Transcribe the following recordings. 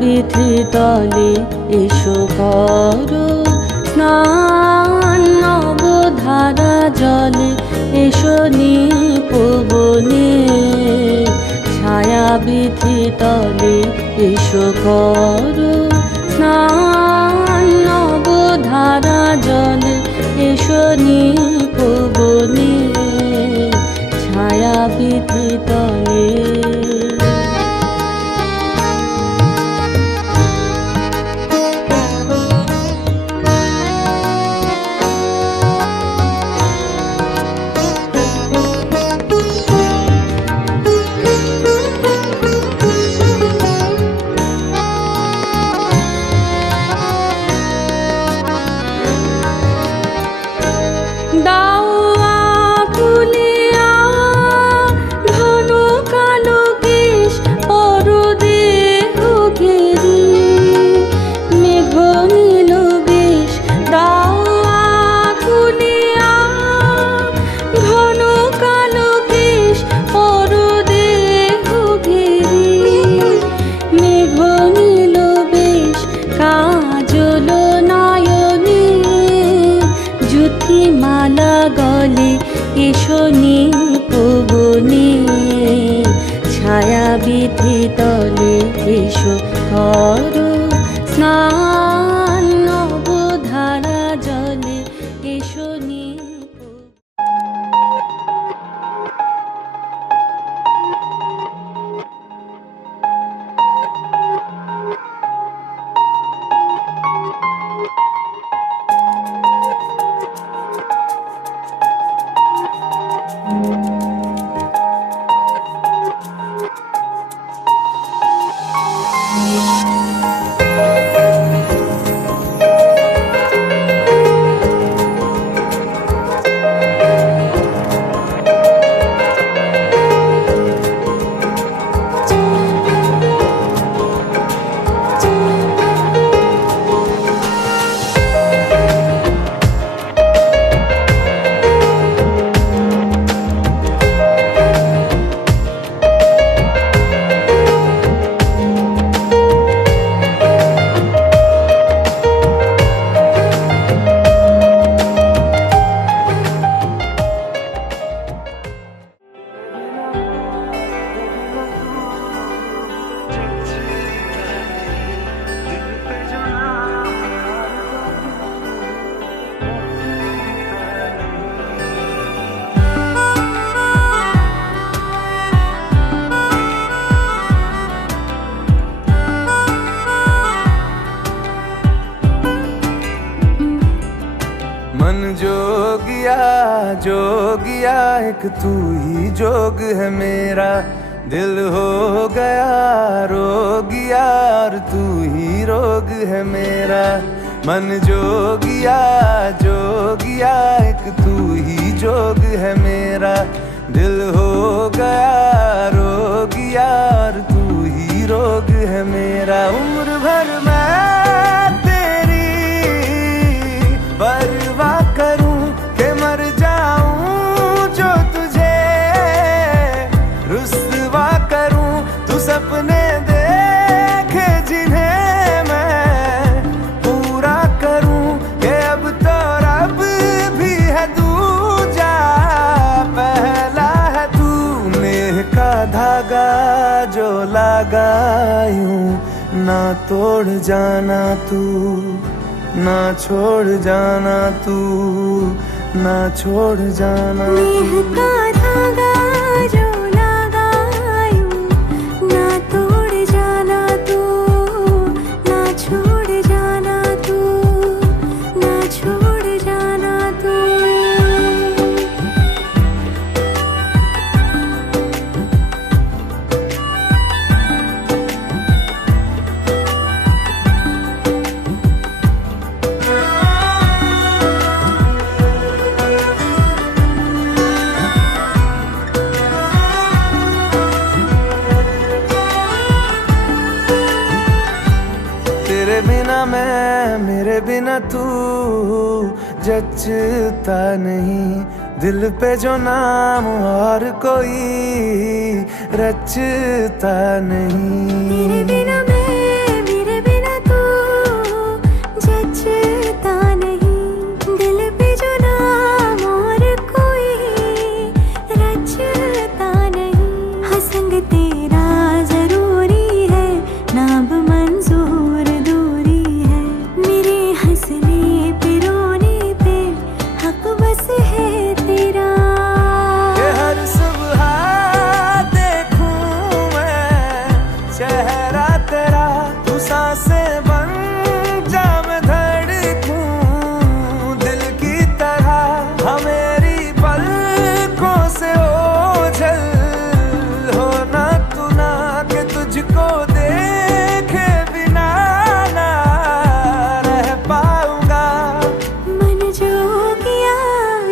ছায়াবিথি তলে এসো করো স্নান, নবধারা জলে এসো নিপবনে। ছায়াবিথি তলে এসো করো স্নান, নবধারা জলে এসো নিপবনে। ছায়াবিথি তলে মালা গলে এসো নিপবনে। ছায়াবিথি তলে এসো করো স্নান, নবধারা জলে এসো मन जोगिया जोगिया एक तू ही जोग है मेरा, दिल हो गया रोगिया और तू ही रोग है मेरा। मन जोगिया जोगिया एक तू ही जोग है मेरा, दिल हो गया रोगिया और तू ही रोग है मेरा। उम्र भर मैं तेरी परवाह करूं कि मर जाऊं जो तुझे रुस्वा करूं। तू सपने देखे जिन्हें मैं पूरा करूं कि अब तो रब भी है दूजा पहला है तू। नेह का धागा जो लगायूं ना तोड़ जाना तू, ना छोड़ जाना तू, ना छोड़ जाना तू। नेह का धागा जो लगायूं ना तोड़ जाना तू, ना छोड़ जाना तू, ना छोड़ जाना तू। तेरे बिना मैं मेरे बिना तू जचता नहीं, दिल पे जो नाम और कोई रचता नहीं। तेरे बिना मैं मेरा जरूरी है, ना अब मंजूर दूरी है। मेरे हंसने पे रोने पे हक बस है तेरा। ये हर सुबह देखूं मैं चेहरा तेरा, तू सांसें बन जा मैं धड़कूं दिल की तरह। हाँ मेरी पलकों से ओझल हो ना तू ना, कि तुझको देखे बिना ना रह पाऊंगा। मन जोगिया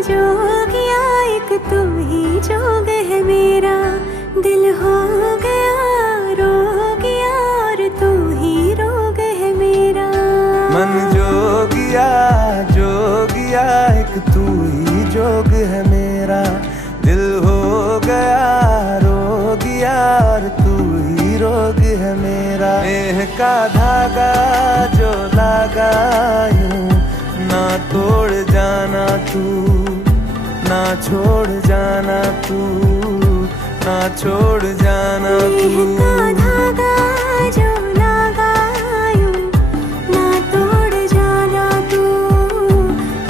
जोगिया एक तू ही जोग है मेरा। दिल हो गया रोगिया और तू ही रोग है मेरा। मन जोगिया जोगिया एक तू ही जोग है मेरा। दिल हो गया रोगिया और तू ही रोग है मेरा। एह का धागा जो लगा यूं ना तोड़ जाना तू, ना छोड़ जाना तू, ना छोड़ जाना मेह का तू। धागा जो लगा यूं ना तोड़ जाना तू,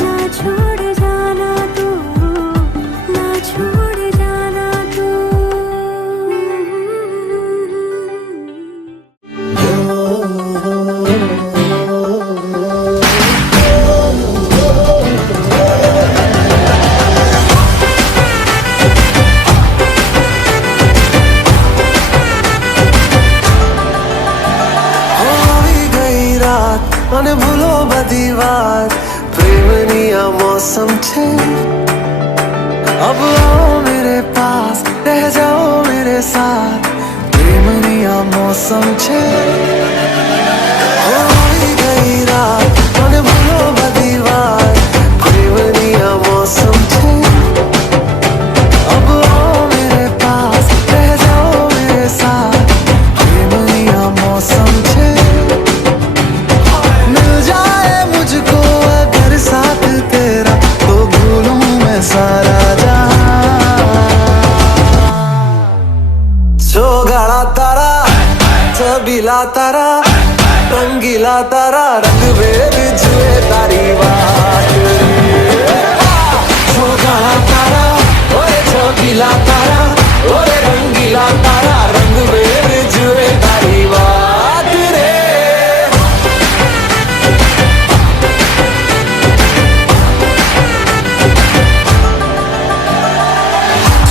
ना छोड़ जाना तू, ना छोड़ जाना तू। આવી ગઈ રાત અને ભૂલો બધી વાત, પ્રેમની આ મૌસમ છે। अब आओ मेरे पास रह जाओ मेरे साथ, प्रेमनी आ मौसम छे। આવી ગઈ રાત અને ભૂલો બધી વાત, પ્રેમની આ मौसम छे। अब आओ मेरे पास रह जाओ मेरे साथ, प्रेमनी आ मौसम छे। मिल जाए मुझको अगर साथ तेरा, तो भूलूं मैं सारा गाड़ा तारा छबीला तारा रंगीला तारा, रंग बेर जुए तारी बात। गाड़ा तारा ओए छबीला तारा ओए रंगीला तारा, रंग बेर जुए तारी बात रे।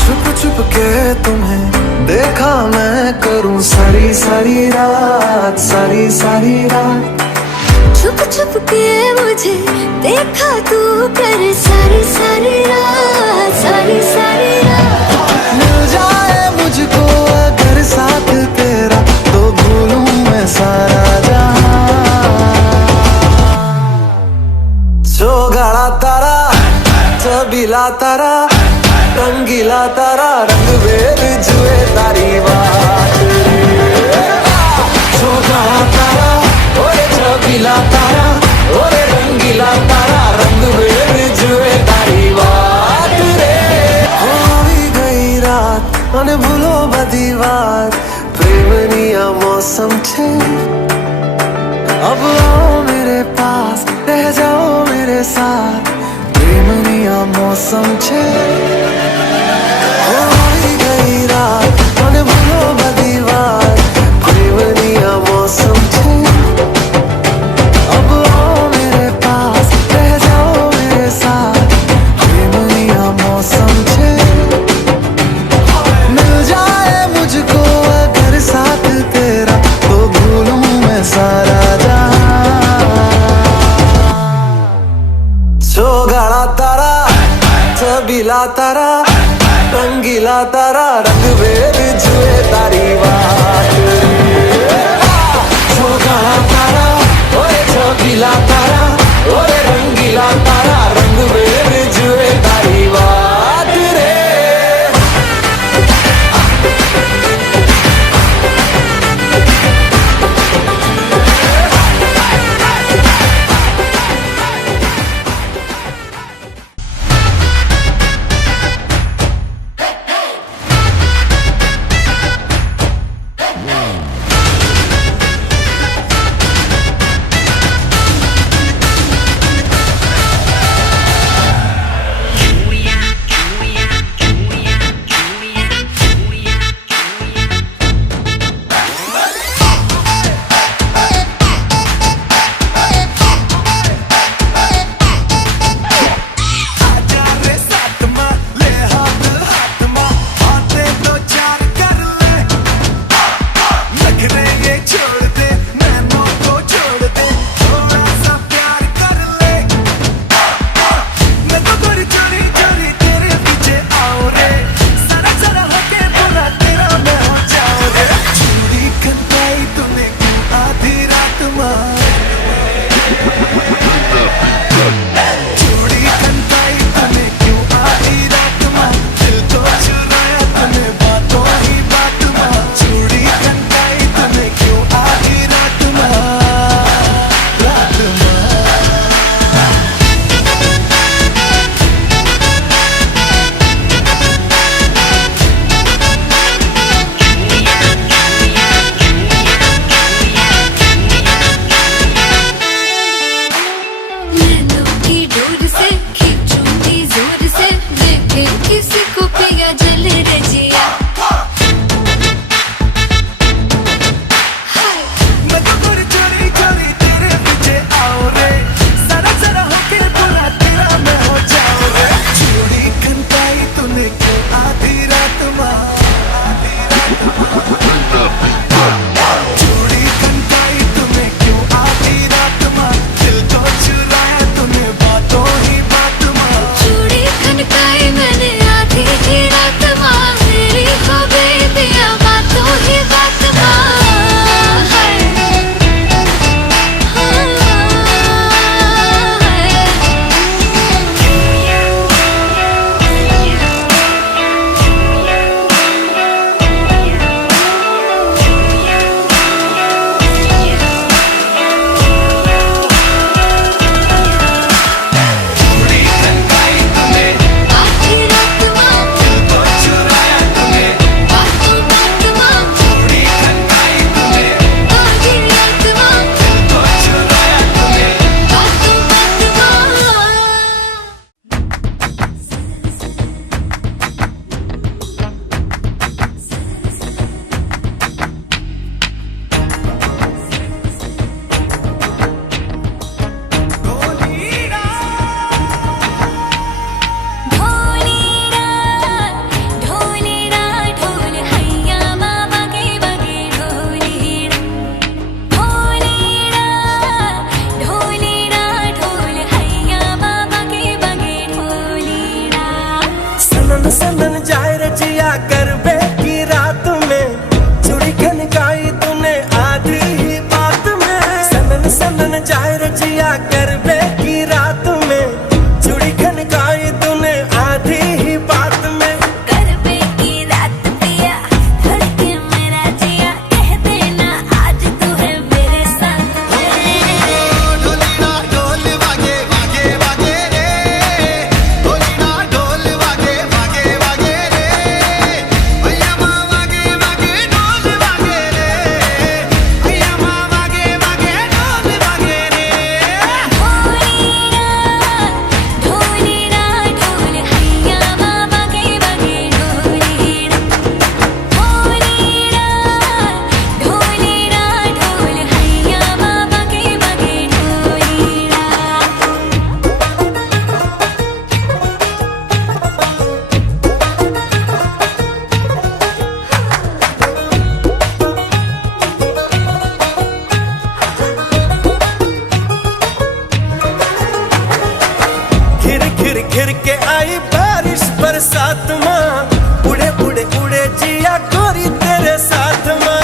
छुप छुप के तुम्हें देखा मैं करूं सारी सारी रात, सारी सारी रात। छुप छुप के मुझे देखा तू कर सारी सारी रात, सारी सारी रात। मिल जाए मुझको अगर साथ तेरा, तो भूलूं मैं सारा जहां। जो गाड़ा तारा छबीला तारा रंगीला तारा, रंग बेर जुए तारी बात। जो गाड़ा तारा ओए छबीला तारा ओए रंगीला तारा, रंग बेर जुए तारी बात रे। આવી ગઈ રાત અને ભૂલો બધી વાત, પ્રેમની આ મૌસમ છે। अब आओ मेरे पास रह जाओ मेरे साथ, प्रेमनी आ मौसम छे। આવી ગઈ રાત અને ભૂલો બધી વાત, પ્રેમની આ મૌસમ છે। अब आओ मेरे पास रह जाओ मेरे साथ, प्रेमनी आ मौसम छे। मिल जाए मुझको अगर साथ तेरा, तो भूल गाई तूने आधी ही बात में, सनन सनन जाए रजिया गरबे की रात में, चूड़ी खनकाई तूने आधी ही बात में। गरबे की रात पिया धड़के मेरा जिया, कह देना आज तू है मेरे साथ। ढोली ना ढोल वागे वागे वागे रे, ढोली ना ढोल वागे वागे वागे रे, भैया माँ वागे वागे ढोल वागे रे, भैया माँ वागे वागे ढोल वागे रे। ढोली ना ढोल हैया बाबा के बगे ढोली ना, ढोली ना ढोल हैया बाबा के बगे ढोली ना। घिर घिर घिर के आई बारिश बरसात माँ, उड़े उड़े उड़े जिया गोरी तेरे साथ माँ।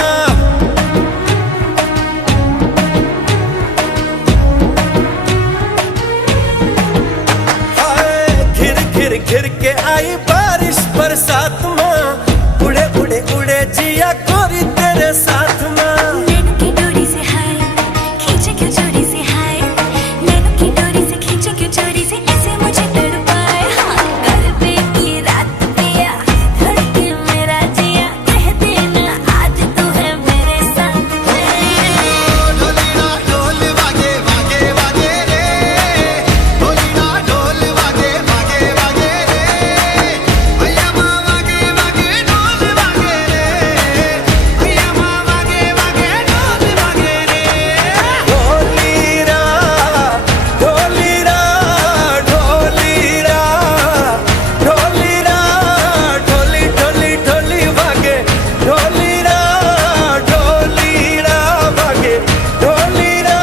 हाय, घिर घिर घिर के आई बारिश बरसात माँ, उड़े उड़े उड़े जिया गोरी तेरे साथ माँ। नैनो की डोरी से हाय खींचे क्यों चोरी से, हाय नैनो की डोरी से खींचे क्यों चोरी से, ऐसे मुझे तड़पाए। हाँ गरबे की रात पिया धड़के मेरा जिया, कह देना आज तू है मेरे साथ। ढोली ना ढोल वागे वागे वागे रे, ढोली ना ढोल वागे वागे वागे रे, भैया माँ वागे वागे ढोल वागे रे, भैया माँ वागे वागे ढोल वागे रे। ढोलीरा ढोलीरा ढोलीरा ढोलीरा ढोली ढोली ढोली वागे, ढोलीरा ढोलीरा वागे ढोलीरा।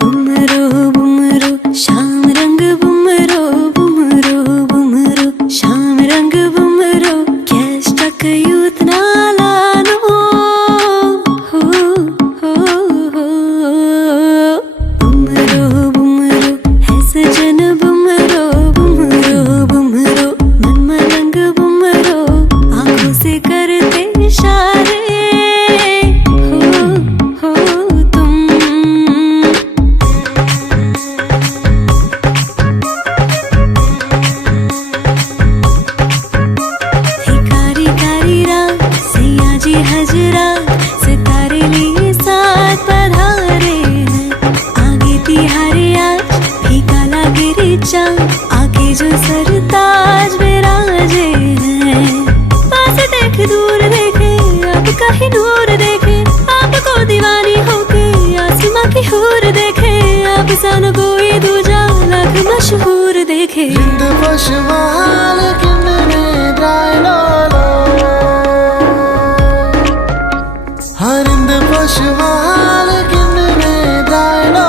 बुमरो बुमरो शाम रंग बुमरो, बुमरो बुमरो शाम रंग बुमरो, क्या स्टक यूथ नालानो हो हो हो। बुमरो बुमरो है सजन बुमरो, बुमरो बुमरो मन मलंग बुमरो, आंखों से करते इशारे हो तुम। कारी कारी रात सैयाजी हजरा, सितारे लिए साथ पधारे हैं, आगे तिहारे आज फीका लागे रे चाँद, आगे जो सरताज विराजे हैं। पास देखे दूर देखे अब कहीं दूर देखे, आपको दीवानी होके आसमां की हूर देखे, आप सन कोई दूजा लाख मशहूर देखे। रिंद पशमाल किन्ने द्रायलो, हरिंद पशमाल किन्ने द्रायलो।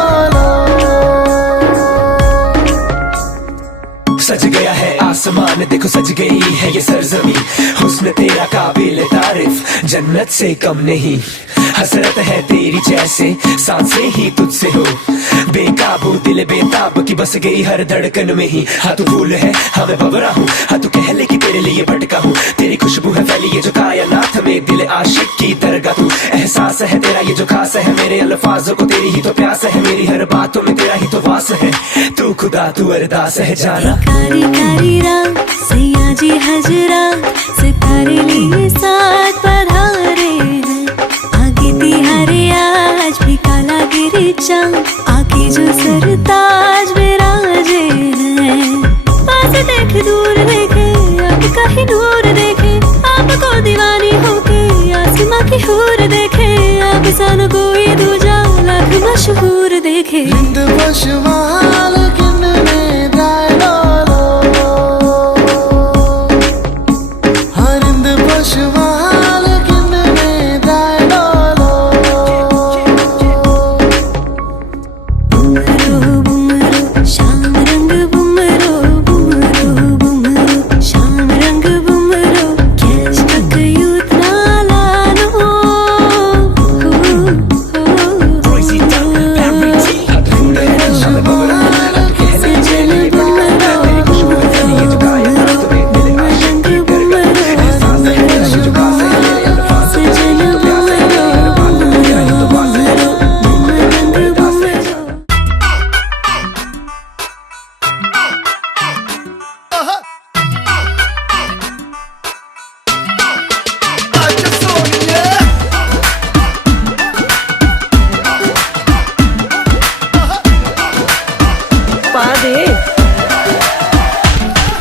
सज गया है आसमान देखो, सज गई है ये सरजमी, हुस्न तेरा काबिल तारीफ जन्नत से कम नहीं। हसरत है तेरी जैसे सांसें ही तुझसे हो, बेकाबू दिल बेताब की बस गई हर धड़कन में ही। हाँ तू फूल है, हाँ मैं भंवरा हूँ, हाँ तू कह ले कि तेरे लिए भटका हूँ। तेरी खुशबू है फैली ये जो कायनात में, दिल आशिक की दरगाह तू। एहसास है तेरा ये जो खास है, मेरे अल्फाजों को तेरी ही तो प्यास है, मेरी हर बातों में तेरा ही तो वास है। तू खुदा तू अरदास है जाना। कारी कारी रात सैया जी हजरा, सितारे लिए साथ पधारे हैं। आगे तिहारे आज भी काला गिरे चांद, आगे जो सरताज विराजे हैं। पास देखे दूर देखे अब कहीं दूर देखे, आपको दीवानी होके आसमां की हूर देखे। आप सन कोई दूजा लाख मशहूर देखे।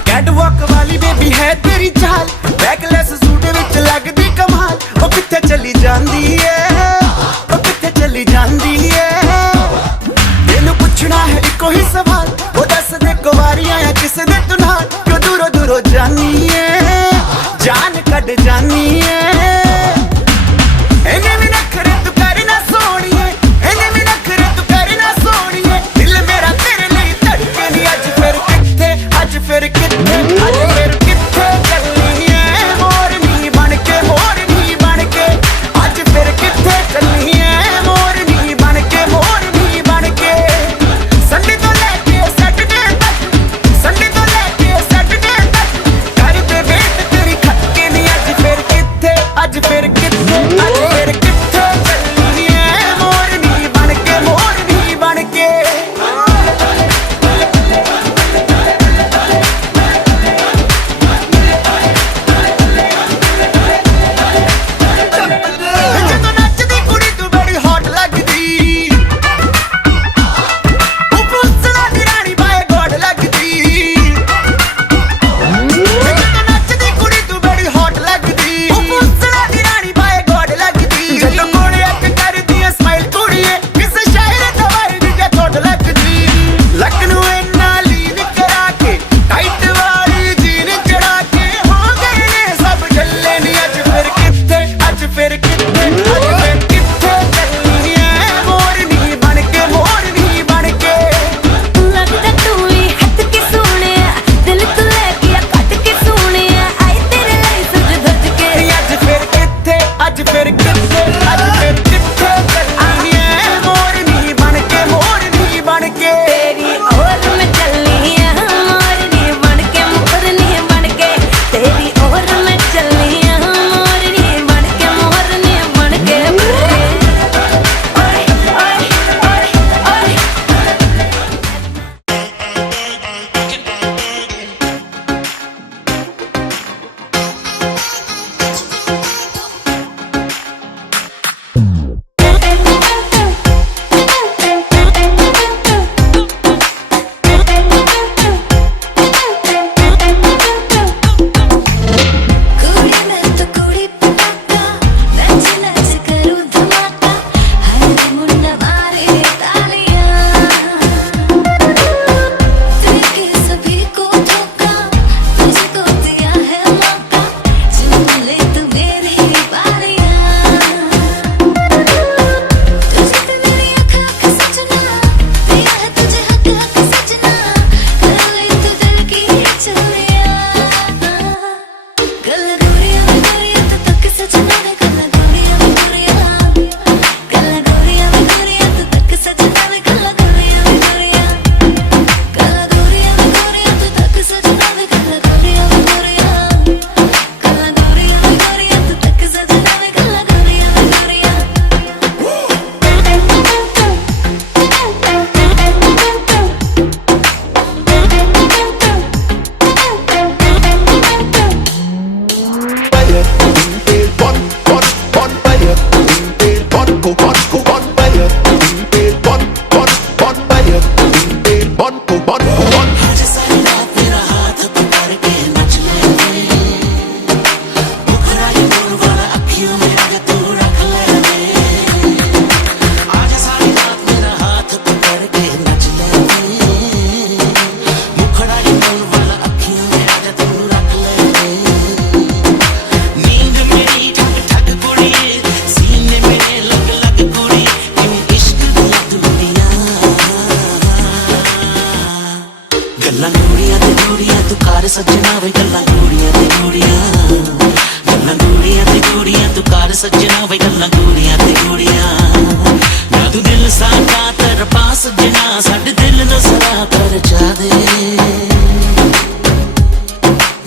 कैटवॉक वाली बेबी है तेरी चाल, बैकलेस सूट विच लगदी कमाल। ओ किथे चली जांदी है, ओ किथे चली जांदी है। तेनू पुछना है इको ही सवाल, ओ दस दे कुवारियां या किस दे तू नाल। क्यों दूरों दूरों जानी है, जान कड जानी है। इन्हें भी नखरे तू कर ना सोनिए, इन्हें भी नखरे तू कर ना सोनिए। दिल मेरा तेरे लिए धड़के नी, अज फिर किथे, अज फिर किथे, अज फिर किथे चलनी है मोरनी बनके, मोरनी बनके। अज फिर किथे चलनी है मोरनी बनके, मोरनी बनके। संडे तो लेके सैटरडे तक, संडे तो लेके सैटरडे तक, कर दे वेट तेरी खटके नी। अज फिर किथे, fire. Bun, bun, bun, fire. Bun, bun, bun. आज सारी रात मेरा हाथ पकड़ के नच ले मुखड़ा ये मोर वाला अखियों में आजा तू रख ले आज सारी रात मेरा हाथ पकड़ के नच ले मुखड़ा ये मोर वाला अखियों में आजा तू रख ले नींद मेरी ठक ठक कुड़िए सीने में लग लग कुड़ी इश्क दिया दुनिया गल्ला गूड़ियां ते गूड़ियां तू कार सजना वे गल्ला गूड़ियां ते गूड़ियां तू कार सजना वे गल्ला गूड़ियां ते गूड़ियां ना तू दिल साडा तरपा सजना साडे दिल दा सरा कर जा दे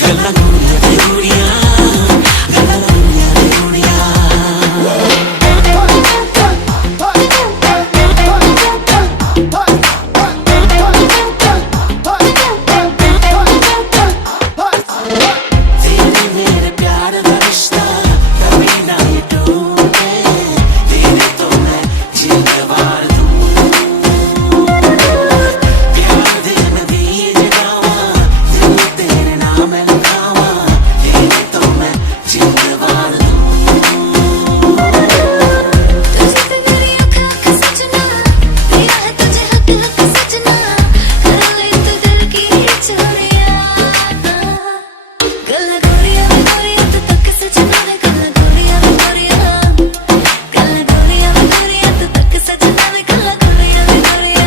गल्ला गूड़ियां ते गूड़ियां गल्ला गूड़ियां ते गूड़ियां तेरे मेरे प्यार दा रिश्ता कभी ना ये टूटे तेरे तो मैं जिंदवार दूं प्यार दे नबी जगावा दिल तेरे नाम लिखावा तेरे तो मैं जिंदवार दूं तुझे पे मेरी आँख सजना दिया है तुझे हक हक सजना कर ले तू दिल की चोरियां गल्ला गोरियां तू तक सजना वे गल्ला गोरियां तू तक सजना वे गल्ला गोरियां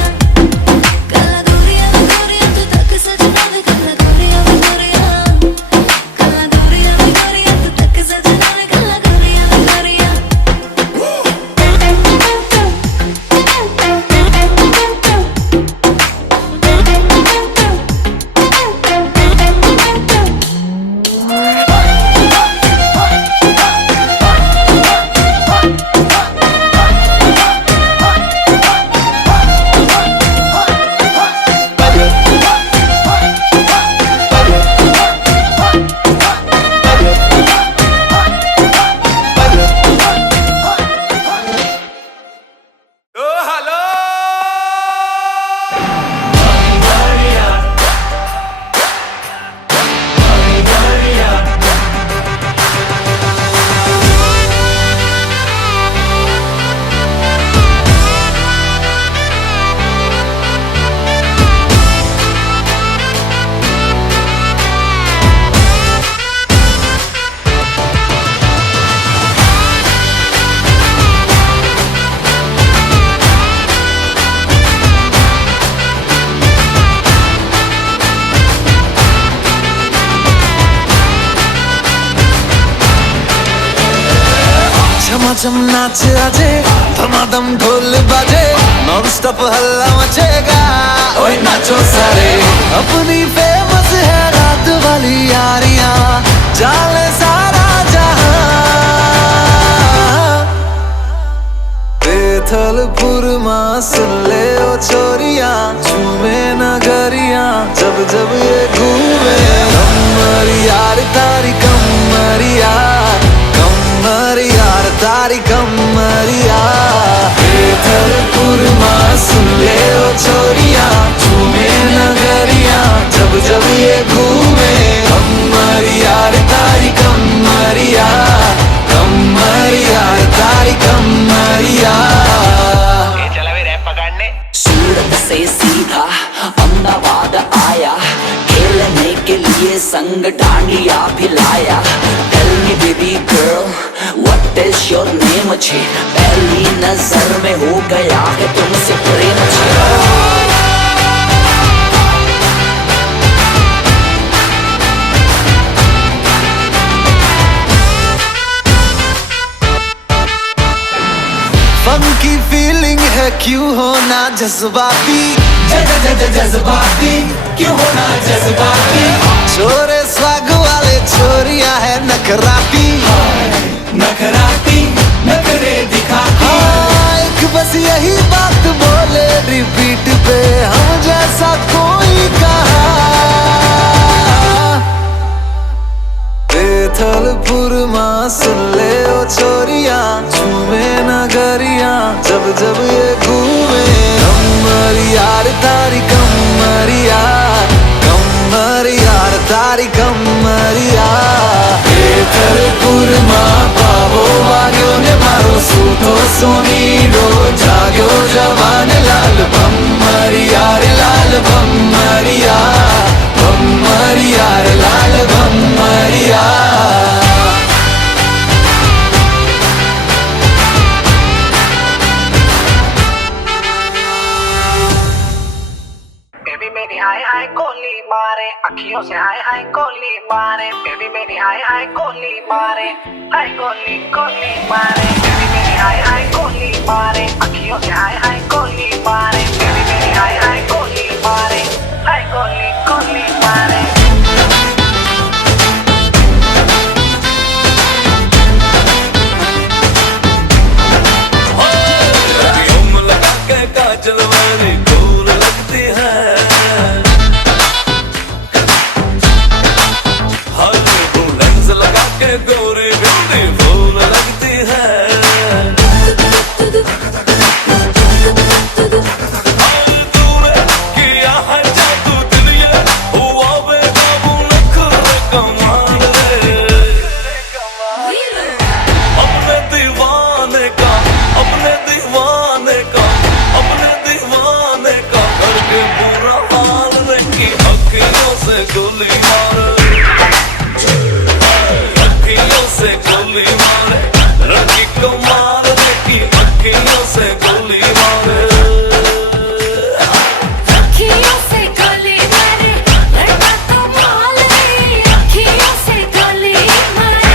तू तक सजना वे गल्ला गोरियां तू तक सजना वे गल्ला गोरियां झमाझम नाच आजे धमाधम ढोल बाजे नॉन स्टॉप हल्ला मचेगा ओए नाचो सारे अपनी फेमस है रात वाली यारियां जाले सारा जहां बेथलपुर मां सुन ले ओ छोरियां झूमे नगरियां जब जब ये घूमे कमर यार तारी कमर यार तारी कमरिया बेथलपुर मां सुन ले ओ छोरियां झूमे नगरियां जब जब ये घूमे कमर यार तारी कमरिया तारी कमरिया सूरत से सीधा अहमदाबाद आया खेलने के लिए संग dandiya भिलाया Tell me baby girl what is your name अच्छे पहली नजर में हो गया है तुमसे प्रेम अच्छे फंकी फीलिंग है क्यों होना जज्बाती जज्बाती क्यों होना जज्बाती छोरे स्वाग वाले छोरियां है नखराती नखरे दिखाती एक बस यही बात बोले रिपीट पे हम जैसा कोई कहा बेथलपुर मां सुन ले ओ छोरियां झूमे नगरियां जब जब ये घूमे कमर यार तारी कमरिया कमर यार तारी कमरिया तेर कुरमा पावो वाग्यो ने मारो सूतो सोनीडो जाग्यो जवान लाल भम्मरिया रे लाल भम्मरिया भम्मरिया रे लाल भम्मरिया बेबी मेरी हाय हाय कोली मारे अखियों से हाय हाय कोली मारे बेबी मेरी हाय हाय कोली मारे हाय कोली कोली मारे बेबी मेरी हाय हाय कोली मारे अखियों से हाय हाय कोली मारे बेबी मेरी हाय हाय कोली मारे हाय कोली कोली मारे काजल वाली फूल लगती है हर लेंस लगा के गोरी ब्यूटीफुल लगती है दूर किया है जादू दिल ये हुआ बेकाबू नखरे कमाल रे अपने दीवाने का अपने दीवाने का अपने दीवाने का करके बुरा हाल रखी अखियों से गोली मारे अखियों से गोली मारे लड़की को मार रखी अखियों से गोली मारे अखियों से गोली मारे लड़का तो माल रे अखियों से गोली मारे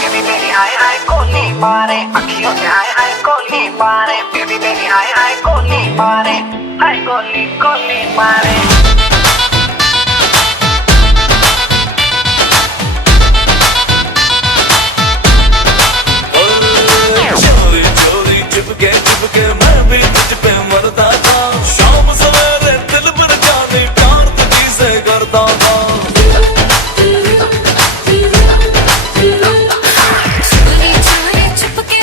बेबी मेरी हाय हाय कोली मारे अखियों से हाय हाय कोली मारे बेबी मेरी हाय हाय कोली मारे हाय कोली कोली मारे चोरी चोरी चिपके मैं भी तुझ पे मरता था शाम सवेरे दिल पर जाने प्यार तुझी से करता था चोरी चोरी चुपके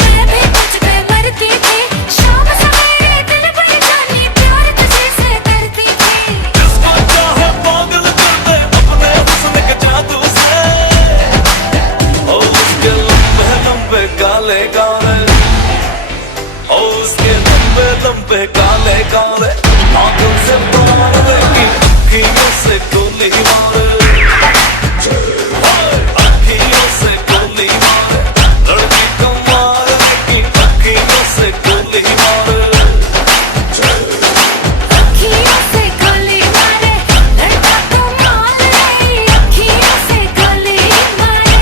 मैं भी तुझ पे मरती थी शाम सवेरे दिल पर जानी प्यार तुझे से करती थी जिसको चाहे पागल कर दे अपने हुस्न के जादू से ओ उसके लंबे लंबे काले काले ओ उसके लंबे लंबे काले काले आंखों से मार देगी अखियों से गोली मारे अखियों से गोली मारे लड़की को मार देगी अखियों से गोली मारे अखियों से गोली मारे लड़का तो माल रे अखियों से गोली मारे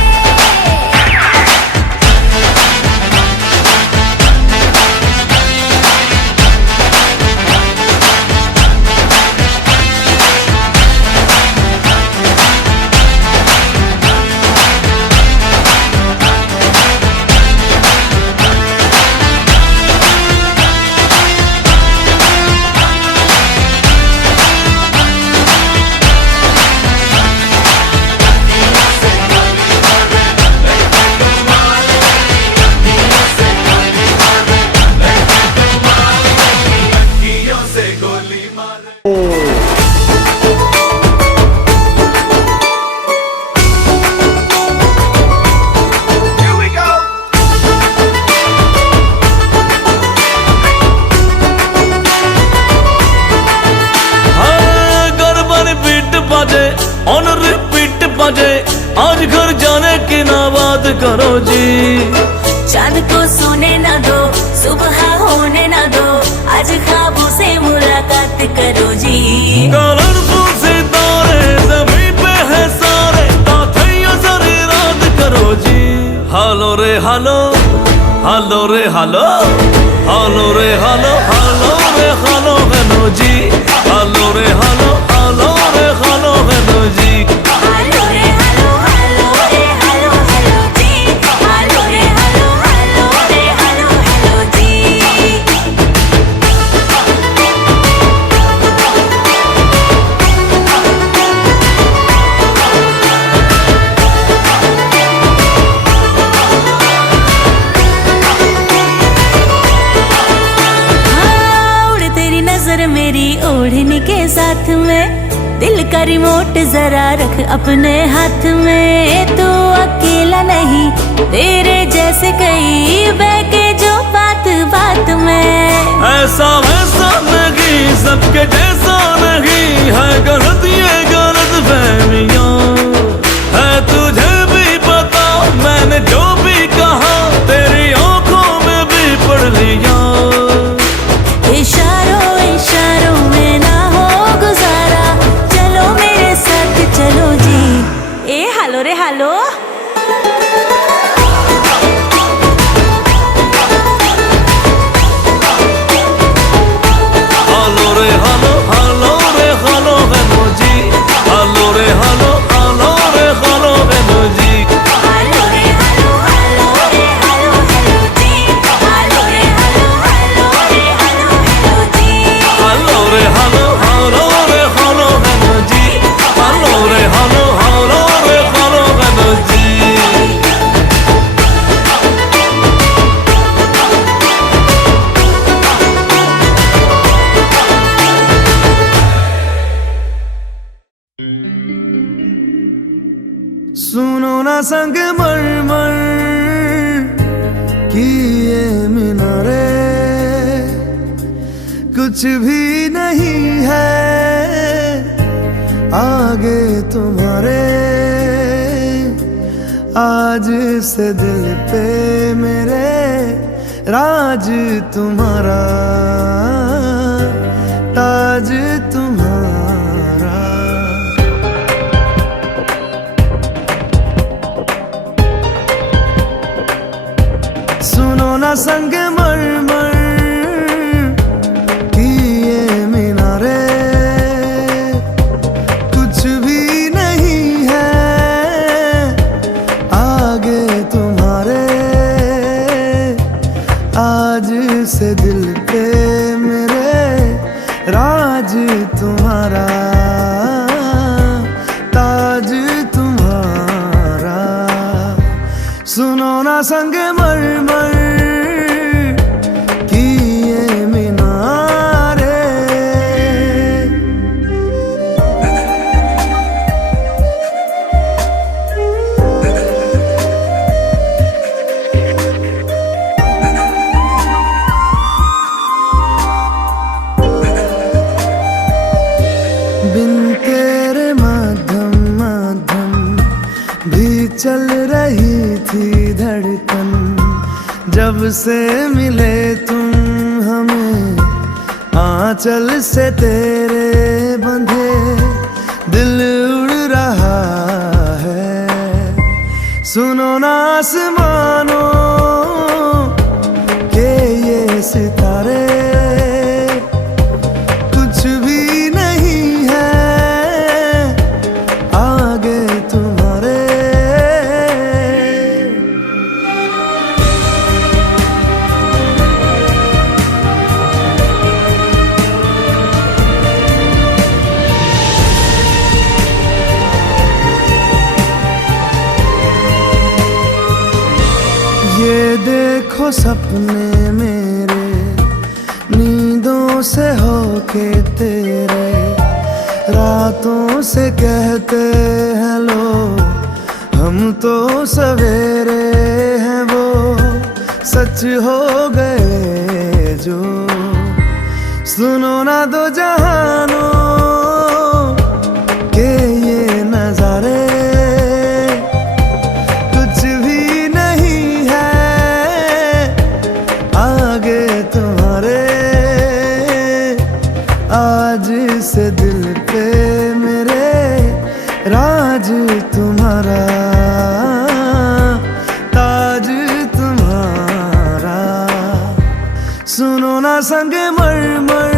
ऑन रिपीट बजे आज घर जाने की ना बात करो जी चांद को सोने ना दो सुबह होने ना दो आज ख्वाबों से मुलाकात करो जी कलरफुल सितारे जमीन पे है सारे ताथैया सारी रात करो जी हालो रे हालो हालो रे हालो हालो रे हालो हालो रे हालो हेलो जी हालो रे हालो हालो रे हालो हेलो जी हालो रे हालो हालो रे हालो हेलो जी हालो रे हालो हालो रे हालो हेलो जी ओढ़ने के साथ में, दिल का रिमोट जरा रख अपने हाथ में। तू अकेला नहीं, तेरे जैसे कई बहके जो बात बात में। ऐसा वैसा नहीं, सबके जैसा नहीं, है गलत ये गलत फहमियां। है तुझे भी पता, मैंने जो भी कहा तेरी आंखों में भी पढ़ लिया। इशारों इशारों में ना हो गुजारा, चलो मेरे साथ चलो जी। ए हालो रे हालो, हालो रे हालो, हालो रे हालो है मुझी। हालो रे हालो, हालो रे हालो है मुझी। हालो रे हालो, हालो रे हालो हेलो जी। हालो रे हालो, हालो रे हालो हेलो जी। हालो रे हालो, हालो रे हालो है मुझी। हालो रे हालो, हालो रे हालो है मुझी। सुनो ना संग मरमर की ये मीनारे, कुछ भी नहीं है आगे तुम्हारे। आज से दिल पे मेरे राज तुम्हारा, ताज तुम्हारा। सुनो ना संग मरमर की ये मीनारे, कुछ भी नहीं है आगे तुम्हारे। आज से दिल पे मेरे राज तुम्हारा, ताज तुम्हारा। सुनो ना संग मरमर की ये मीनारे। बिन तेरे माध्यम माध्यम भी चल रही थी धड़कन। जब से मिले तुम हमें आंचल से तेरे बंधे, दिल उड़ रहा है। सुनो ना आसमानों के ये सितारे, कुछ भी नहीं है आगे तुम्हारे। ये देखो सपने मेरे नींदों से होके तेरे, रातों से कहते हैं लो हम तो सवेरे हैं। वो सच हो गए जो, सुनो ना दो जहानों के ये नजारे। कुछ भी नहीं है आगे तुम्हारे। आज से दिल पे मेरे राज तुम्हारा, ताज तुम्हारा। सुनो ना संग मरमर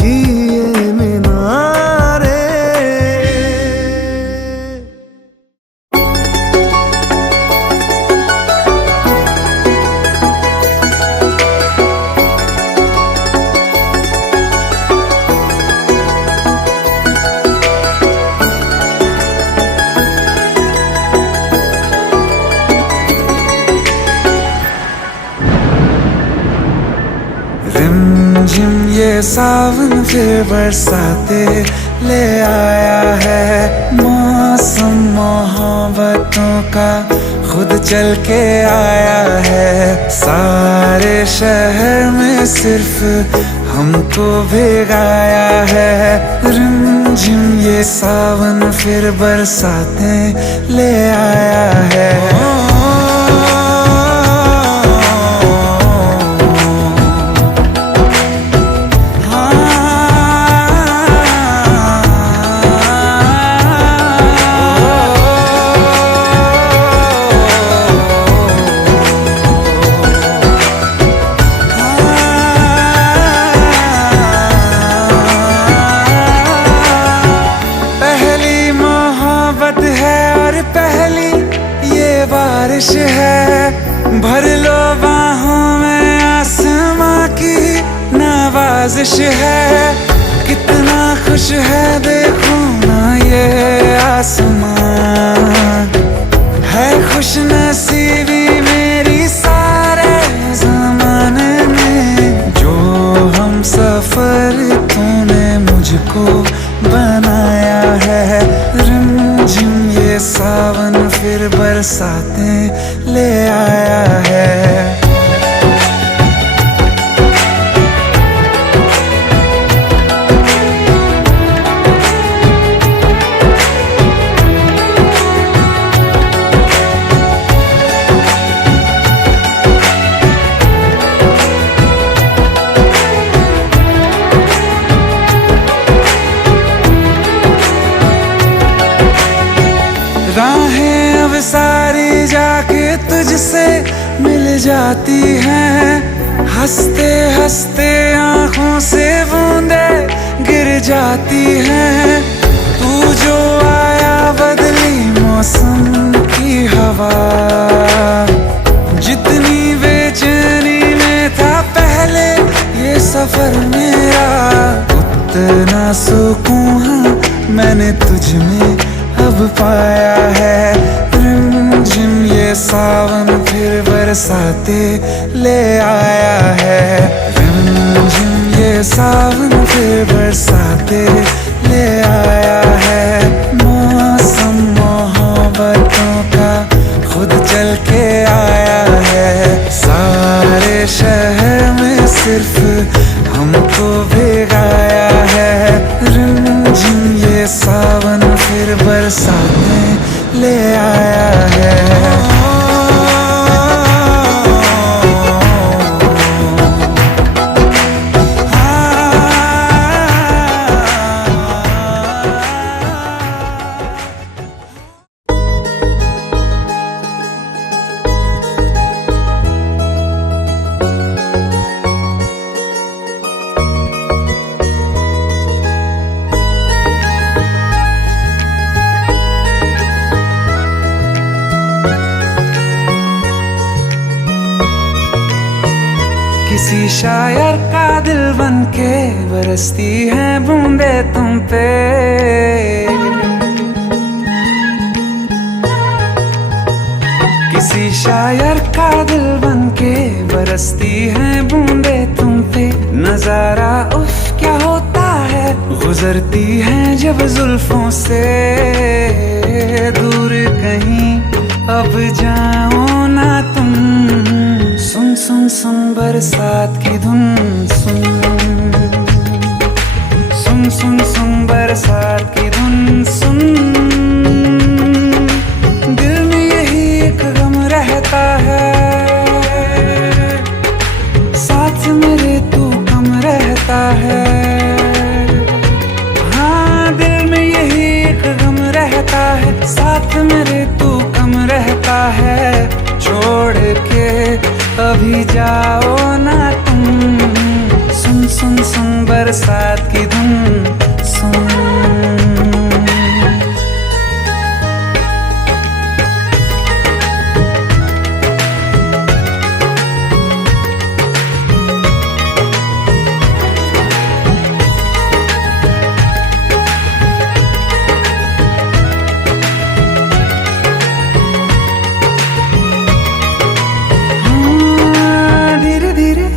की ये मीनारे। ये सावन फिर बरसाते ले आया है। मौसम मोहब्बतों का खुद चल के आया है। सारे शहर में सिर्फ हमको भिगाया है। रिमझिम ये सावन फिर बरसाते ले आया है। बारिश है भर लो बाहों में, आसमां की नवाजिश है। कितना खुश है देखो ना ये आसमां, है खुश नसीबी मेरी सारे ज़माने में। जो हम सफर तूने मुझको बनाया है। रिमझिम ये सावन फिर बरसाते ले आया है। राहें अब सारी जाके तुझसे मिल जाती हैं। हंसते हंसते आंखों से बूंदे गिर जाती हैं। तू जो आया बदली मौसम की हवा, जितनी बेचैनी में था पहले ये सफर मेरा, उतना सुकून मैंने तुझ में अब पाया है। रिमझिम ये सावन फिर बरसाते ले आया है। रिमझिम ये सावन फिर बरसाते ले आया है। मौसम मोहब्बतों का खुद चल के आया है। सारे शहर में सिर्फ हमको भिगाया है। रिमझिम ये सावन फिर बरसाते ले आया है। किसी शायर का दिल बन के बरसती है बूंदे तुम पे। किसी शायर का दिल बन के बरसती है बूंदे तुम पे। नजारा उफ क्या होता है, गुजरती है जब जुल्फों से। दूर कहीं अब जाओ ना तुम, सुन सुन सुन बरसात की धुन। सुन सुन सुन सुन बरसात की धुन। सुन दिल में यही एक गम रहता है, साथ मेरे तू कम रहता है। हाँ दिल में यही एक गम रहता है, साथ मेरे तू कम रहता है। छोड़ के अभी जाओ ना तुम, सुन सुन सुन बरसात की धुन। सुन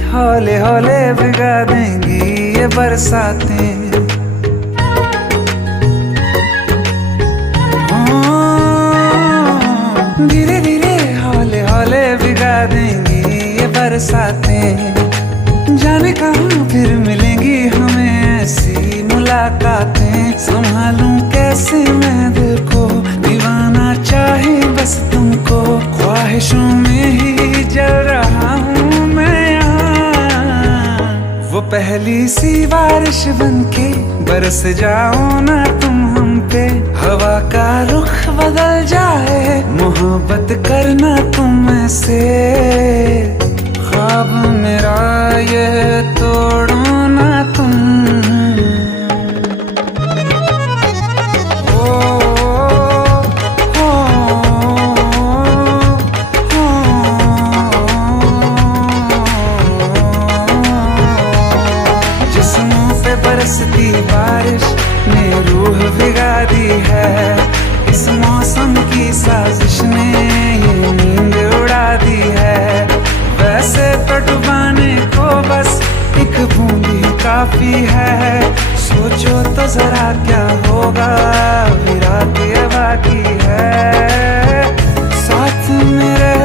हौले हौले भिगा देंगी ये बरसातें। धीरे धीरे हौले हौले भिगा देंगी ये बरसातें। जाने कहाँ फिर मिलेंगी हमें ऐसी मुलाकातें। संभालूं कैसे मैं दिल को, दीवाना चाहे बस तुमको। ख्वाहिशों में ही जल रहा हूँ मैं यहाँ। वो पहली सी बारिश बनके बरस जाओ ना तुम हम पे। हवा का रुख बदल जाए, मोहब्बत करना तुम ऐसे। ख्वाब मेरा ये तोड़ो ना तुम। जिस्मों पे बरसती बारिश ने रूह भिगा दी है। इस मौसम की साजिश ने ये नींद उड़ा दी है। वैसे तो डुबाने को बस एक बूंद ही काफी है। सोचो तो जरा क्या होगा, अभी रात ये बाकी है। साथ मेरे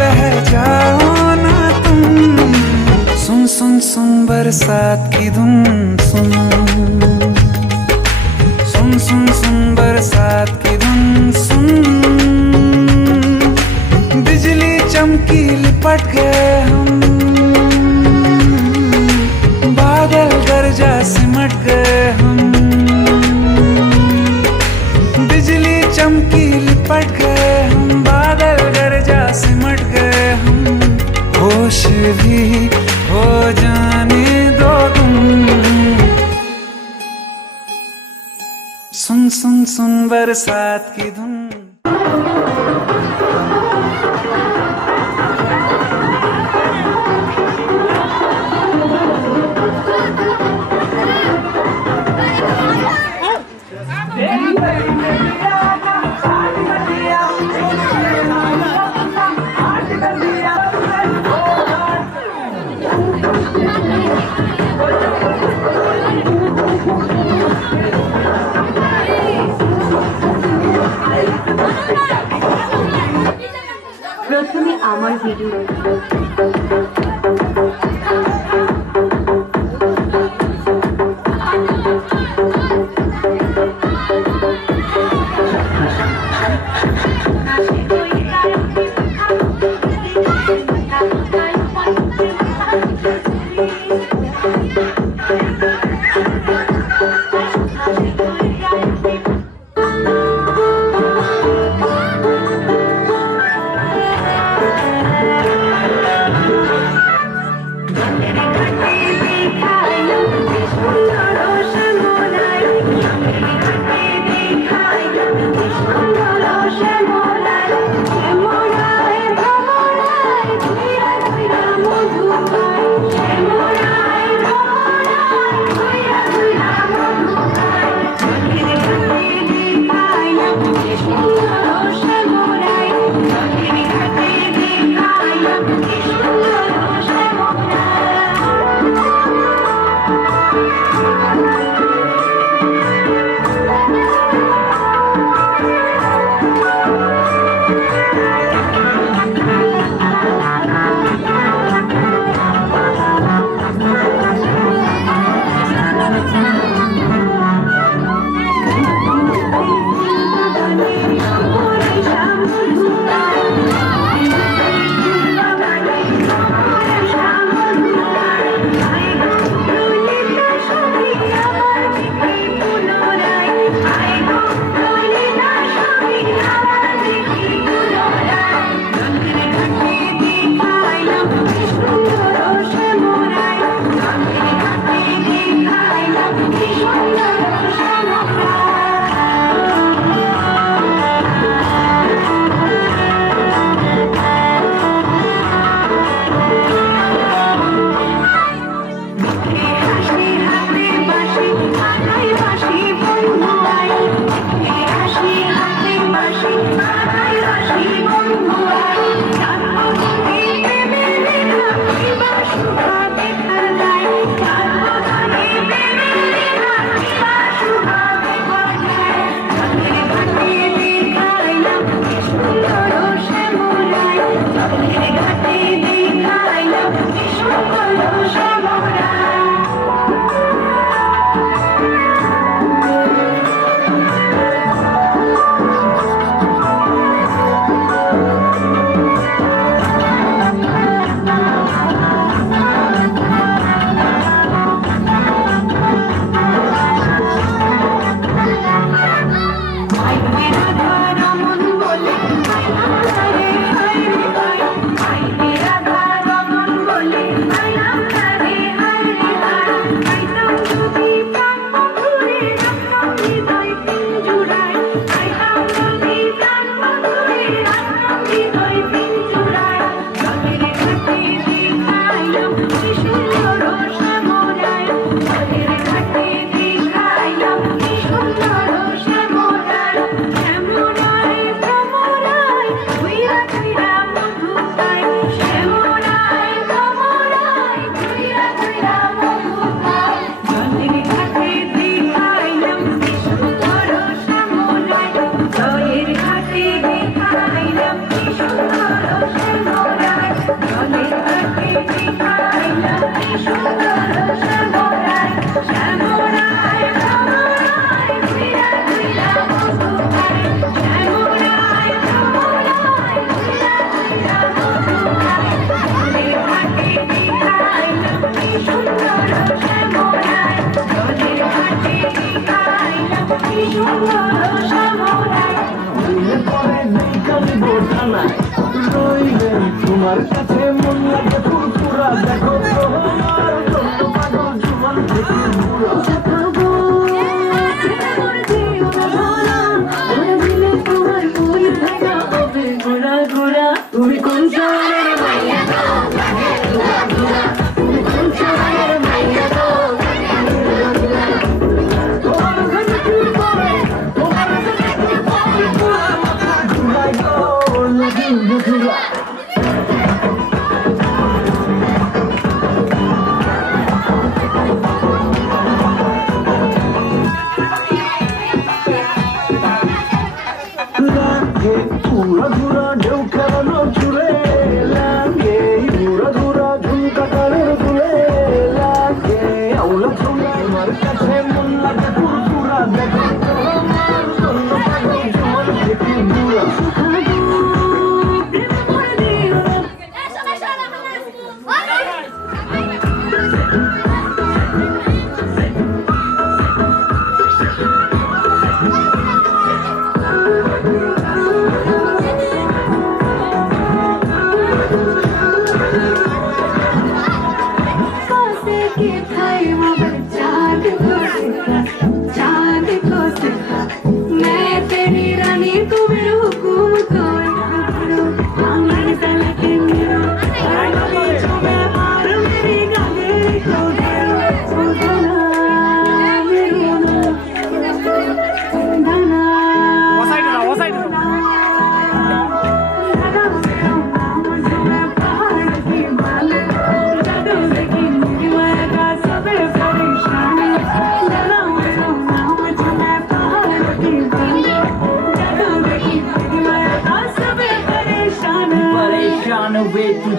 बह जाओ ना तुम। सुन सुन सुन बरसात की धुन सुन। सुन सुन सुन बरसात की धुन सुन। बिजली चमकी लिपट गए हम, बादल गरजा सिमट गए हम। बिजली चमकी लिपट गए हम, बादल गरजा सिमट गए हम। होश भी हो जाने दो तुम। सुन सुन सुन बरसात की धुन। প্রথমে আমার ভিডিও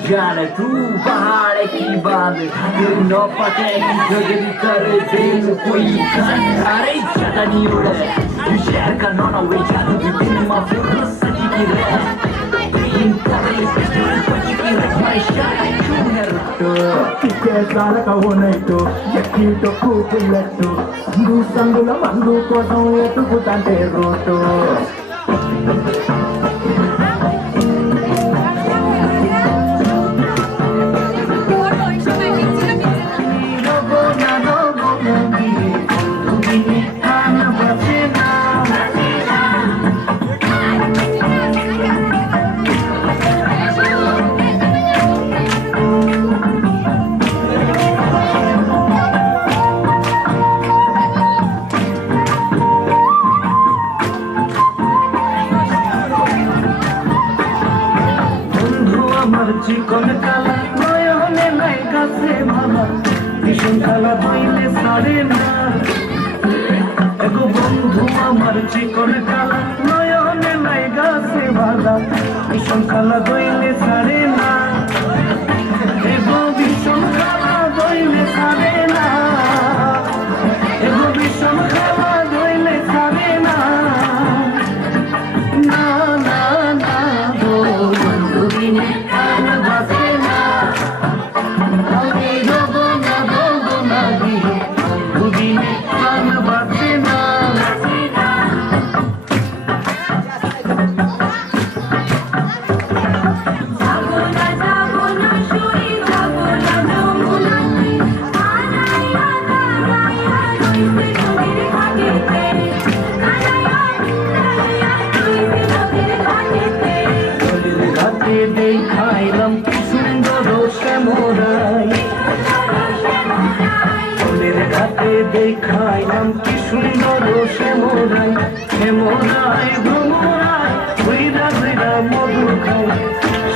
जाने तू पहाड़ की बात तेरे नौ पते की गगन करे दिल कोई अरे ज्यादा नहीं उड़े तू शहर का नौना वे जादू भी दिन माफी सजी की रहे तीन करे फेस्टिवल पची की रखवाई शान क्यों है रुतो कैसा लगा वो नहीं तो यकी तो खूब लट्टू संगू संगू ला मंगू को सो ये तू कुतांटे रोतो চিকন কালা নয়নে নাই কাছে ভালা ভীষণ কালা হইলে সারে না এগো বন্ধু আমার চিকন কালা নয়নে নাই গাছে ভালা ভীষণ কালা হইলে সারে না এগো ভীষণ কালা হইলে সারে না এগো ভীষণ কালা হইলে সারে না না না না গো বন্ধু বিনে দেখাইলাম কি সুন্দর শ্যামরাই ফুলের ঘাটে দেখাইলাম কি সুন্দর শ্যামরাই শ্যামরাই ভ্রমরাই ঘুইরা ঘুইরা মধু খাই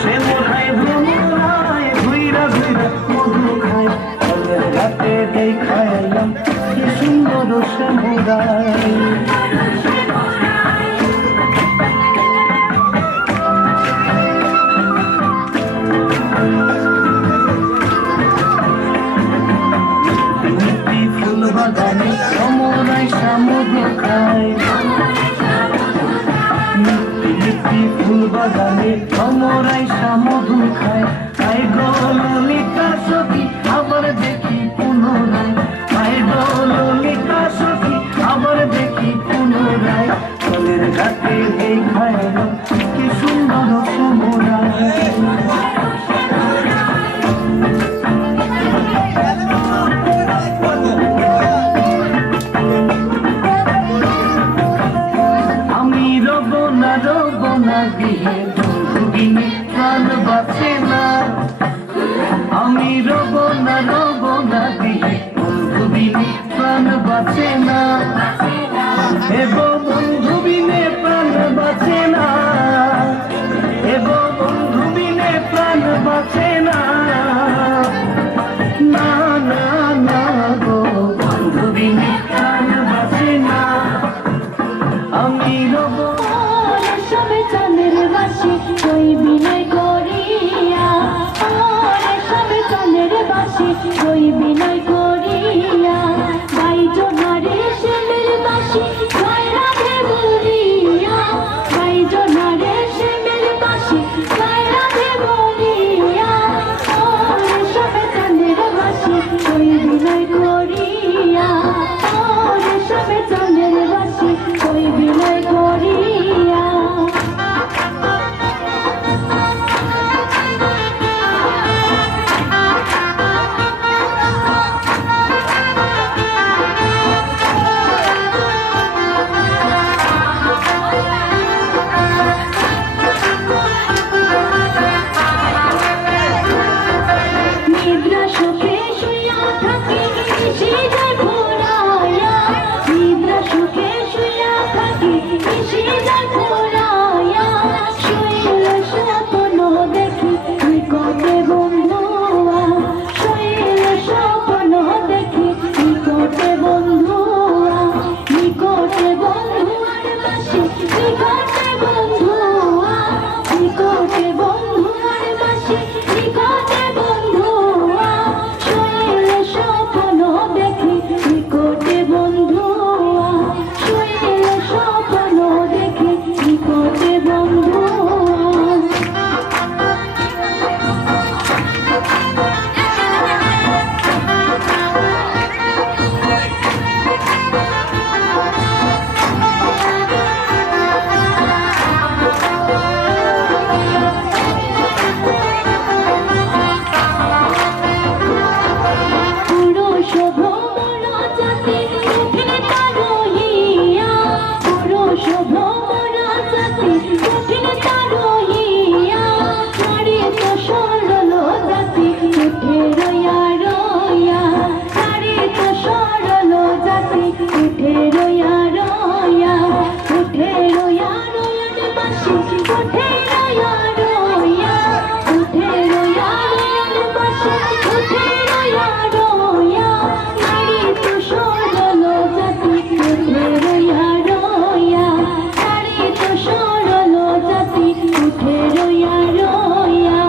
শ্যামরাই ভ্রমরাই ঘুইরা ঘুইরা মধু খাই ফুলের ঘাটে দেখাইলাম কি সুন্দর শ্যামরাই বাগানে সমরাই সামধু খায় মিষ্টি ফুল বাগানে সমরাই সামধু খায় তাই গো ললিতা সখী আবার দেখি পুনরায় তাই গো ললিতা সখী আবার দেখি পুনরায় ফুলের ঘাটে দেখাইলাম কি সুন্দর সমরায় দিয়ে বন্ধু বিনে প্রাণ বাঁচে না আমি রব না দিয়ে বন্ধু বিনে প্রাণ বাঁচে না এগো বন্ধু বিনে প্রাণ বাঁচে না এগো বন্ধু বিনে প্রাণ বাঁচে না না না না গো বন্ধু বিনে প্রাণ বাঁচে না আমি রব চাঁদের বাসি কই বিনয় করিয়া সবে চাঁদের বাসি কই বিনয় করিয়া গাই জোনারে শ্যামের বাসি গাই রাধে বলিয়া গাই জোনারে শ্যামের বাসি গাই রাধে বলিয়া সবে চাঁদের বাসি কই বিনয় করিয়া সবে চাঁদের বাসি কই বিনয় করিয়া রোয়া রোয়া তারে তো সরল জাতি উঠে রোয়া রোয়া উঠে রোয়া রোয়ার বাসি উঠে রোয়া রোয়া উঠে রোয়া রোয়ার বাসি উঠে রোয়া রোয়া তারে তো সরল জাতি উঠে রোয়া রোয়া তারে তো সরল জাতি উঠে রোয়া রোয়া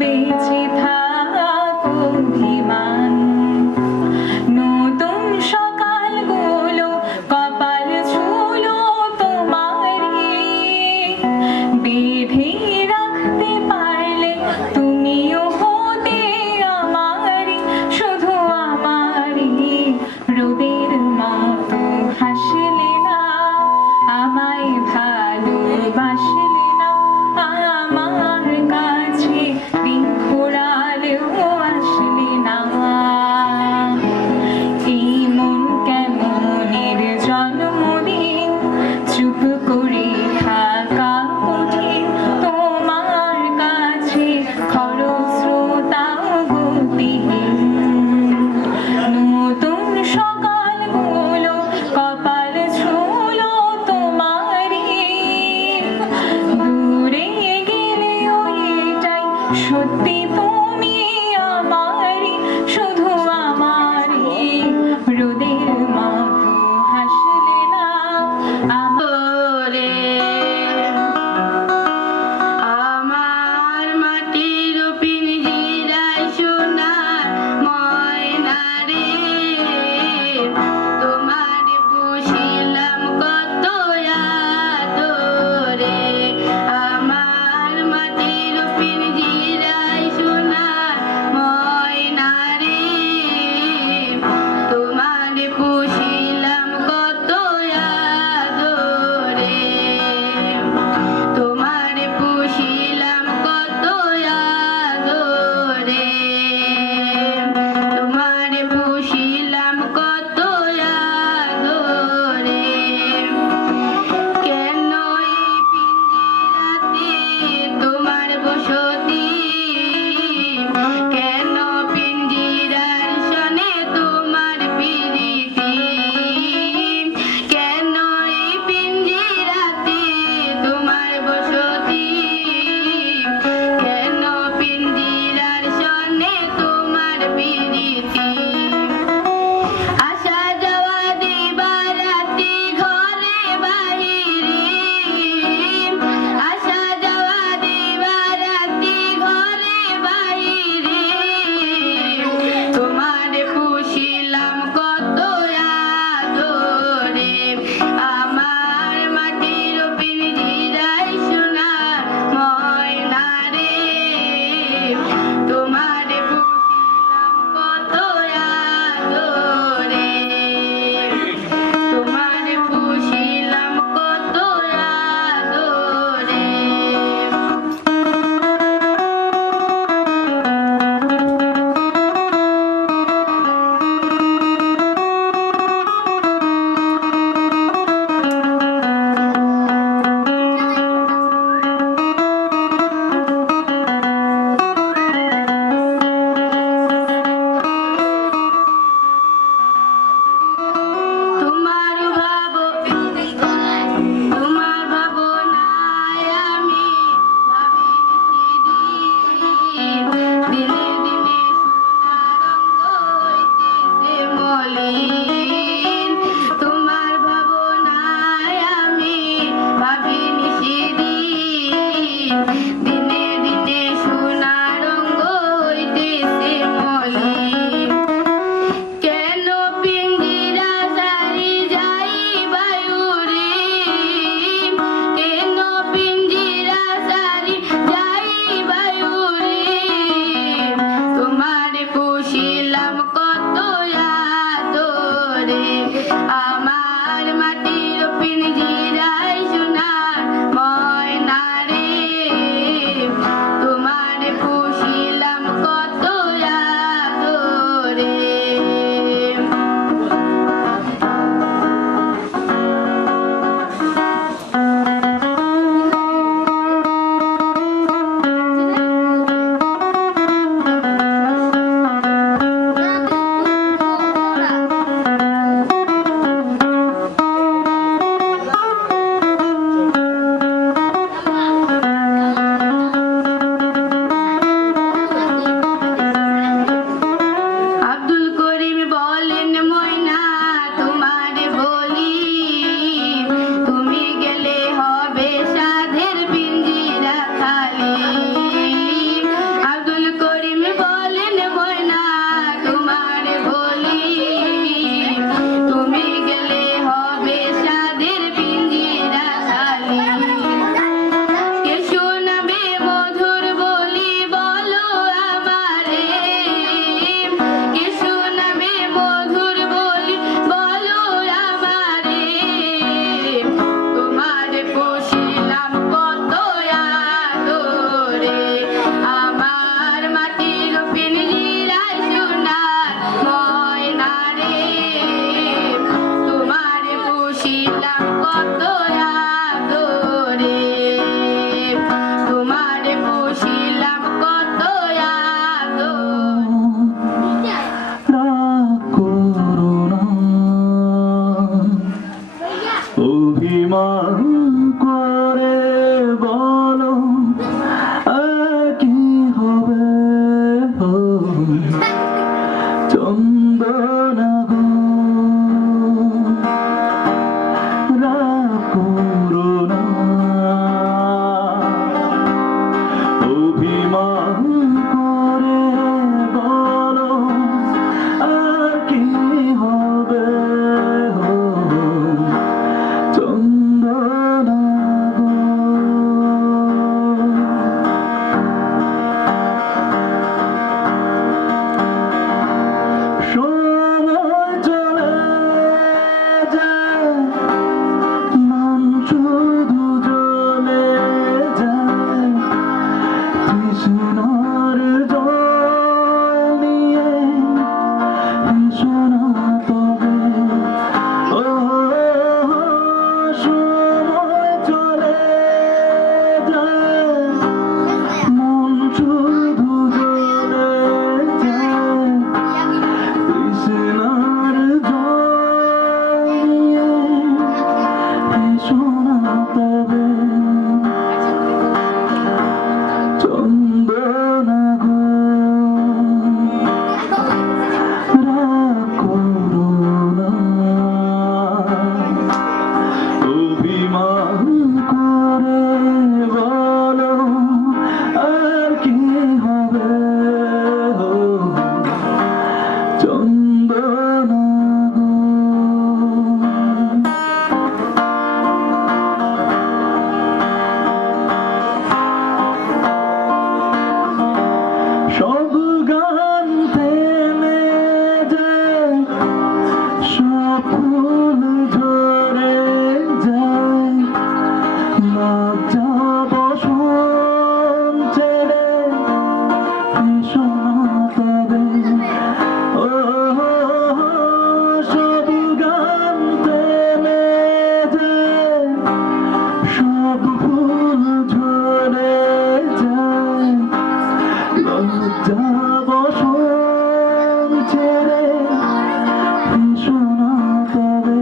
বেঁচে থাক অভিমান নতুন সকালগুলো কপাল ছুলো তোমারই বেঁধে রাখতে পারলে তুমিও হতে আমারই শুধু আমারই রোদের মতো হাসলে না আমায় ভালোবাসলে না আমার কাছে দিন ঘোরালেও আসলে না এই মন কেমনের জন্মদিন চুপ করে থাকা কঠিন তোমার কাছে খরস্রোতাও গতিহীন নতুন সকালগুলো কপাল ছুলো তোমারই দূরে গেলেও এটাই সত্যি তুমি আমারই শুধু আমারই রোদের মতো হাসলে না আমরে আমার মাটির পিঞ্জিরায় সোনার ময়না রে তোমার পুষিলাম কত আদরে আমার মাটির পিঞ্জিরায় সোনার ময়না রে এসো না তবে ও সব গান থেমে যায়, সব ফুল ঝরে যায়, লজ্জা বসন ছেড়ে এসো না তবে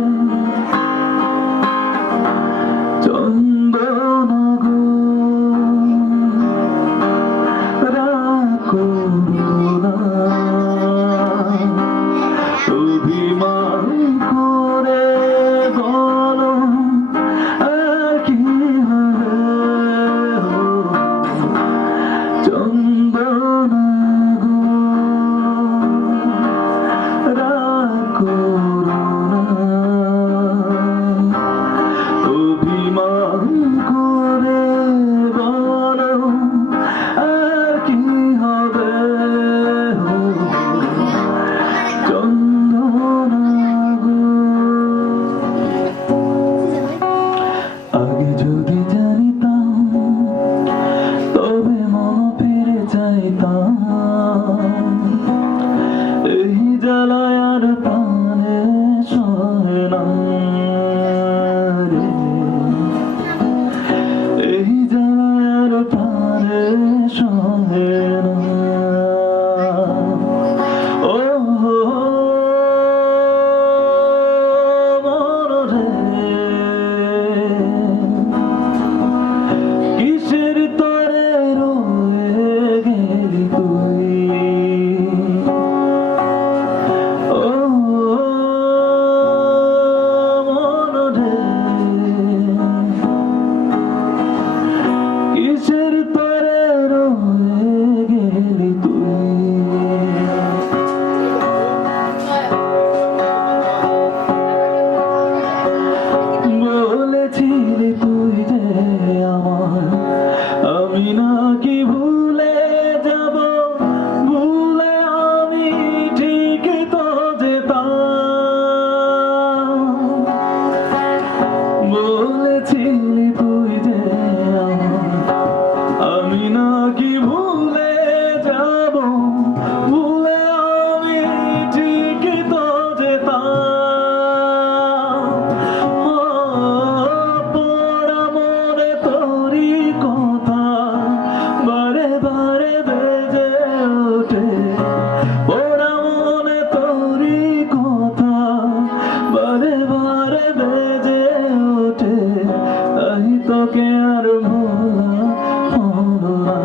চন্দন গো রাগ করো না, অভিমান করে বলো আর কি হবে, চন্দন গো রাগ করো না, অভিমান করে বলো আর কি হবে, চন্দন গো। আগে যদি জানিতাম তবে মন ফিরে চাইতাম, এই জ্বালায় আর প্রাণে সয় না রে, এই জ্বালায় আর প্রাণে সয় না। ও মন রে, কিসের তরে রয়ে গেলি তুই, ও মন রে, কিসের তরে রয়ে গেলি তুই। বলেছিলি তুই যে আমার, আমি নাকি ভুলে যাব, ভুলে আমি ঠিক তো যেতাম। বলেছিলি তুই যে আমার, আমি নাকি ভুলে যাব, ভুলে আমি ঠিক তো যেতাম। পোড়া মনে তোরই কথা বারে বারে বেজে ওঠে, পোড়া মনে তোরই কথা বারে বারে বেজে ওঠে, তাই তোকে আর ভোলা হলো না।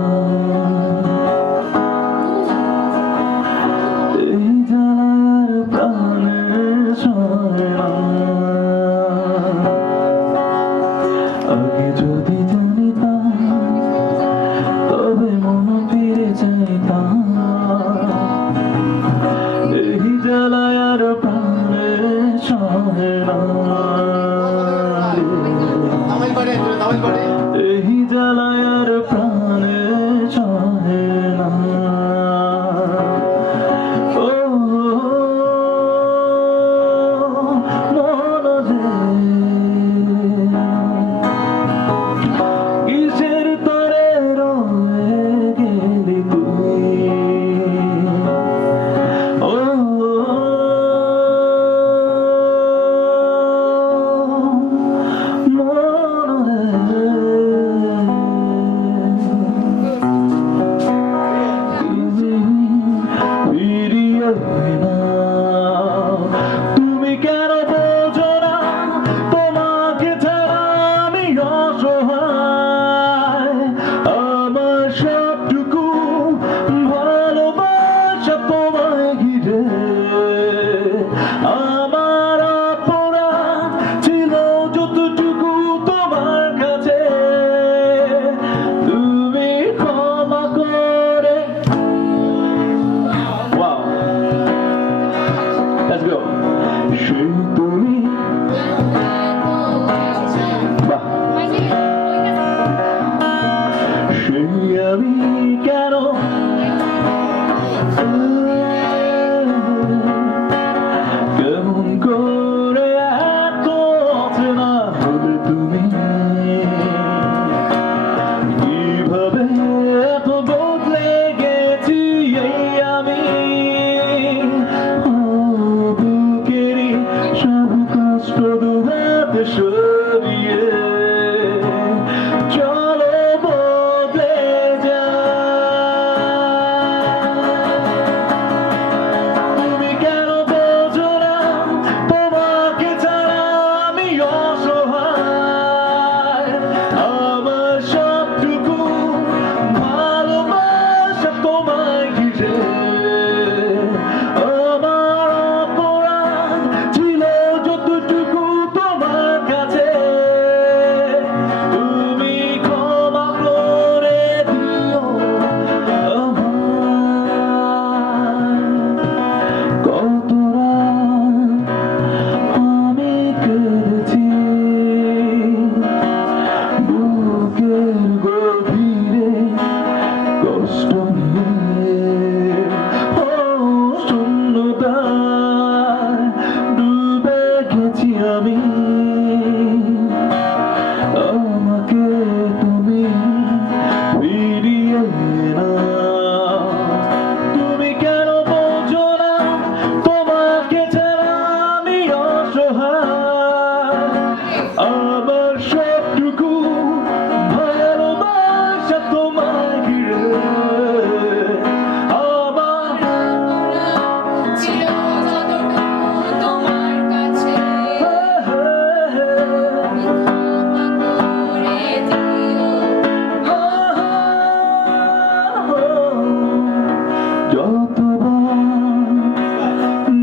কতবার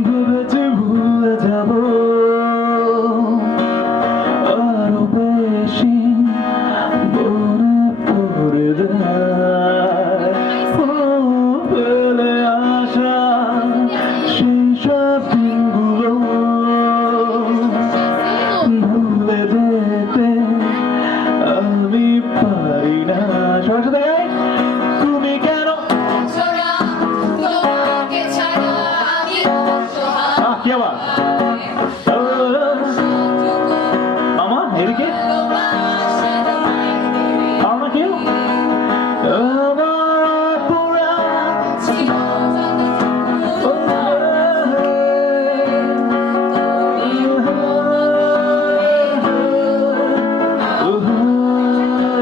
ভেবেছি ভুলে যাব, আরো বেশি মনে পড়ে যায় ফেলে আসা সেই সব দিনগুলো ভুলে যেতে আমি পারি না। সবার সাথে গাই, তুমি কেন কি আবার মামা এদিকে আমার কেউ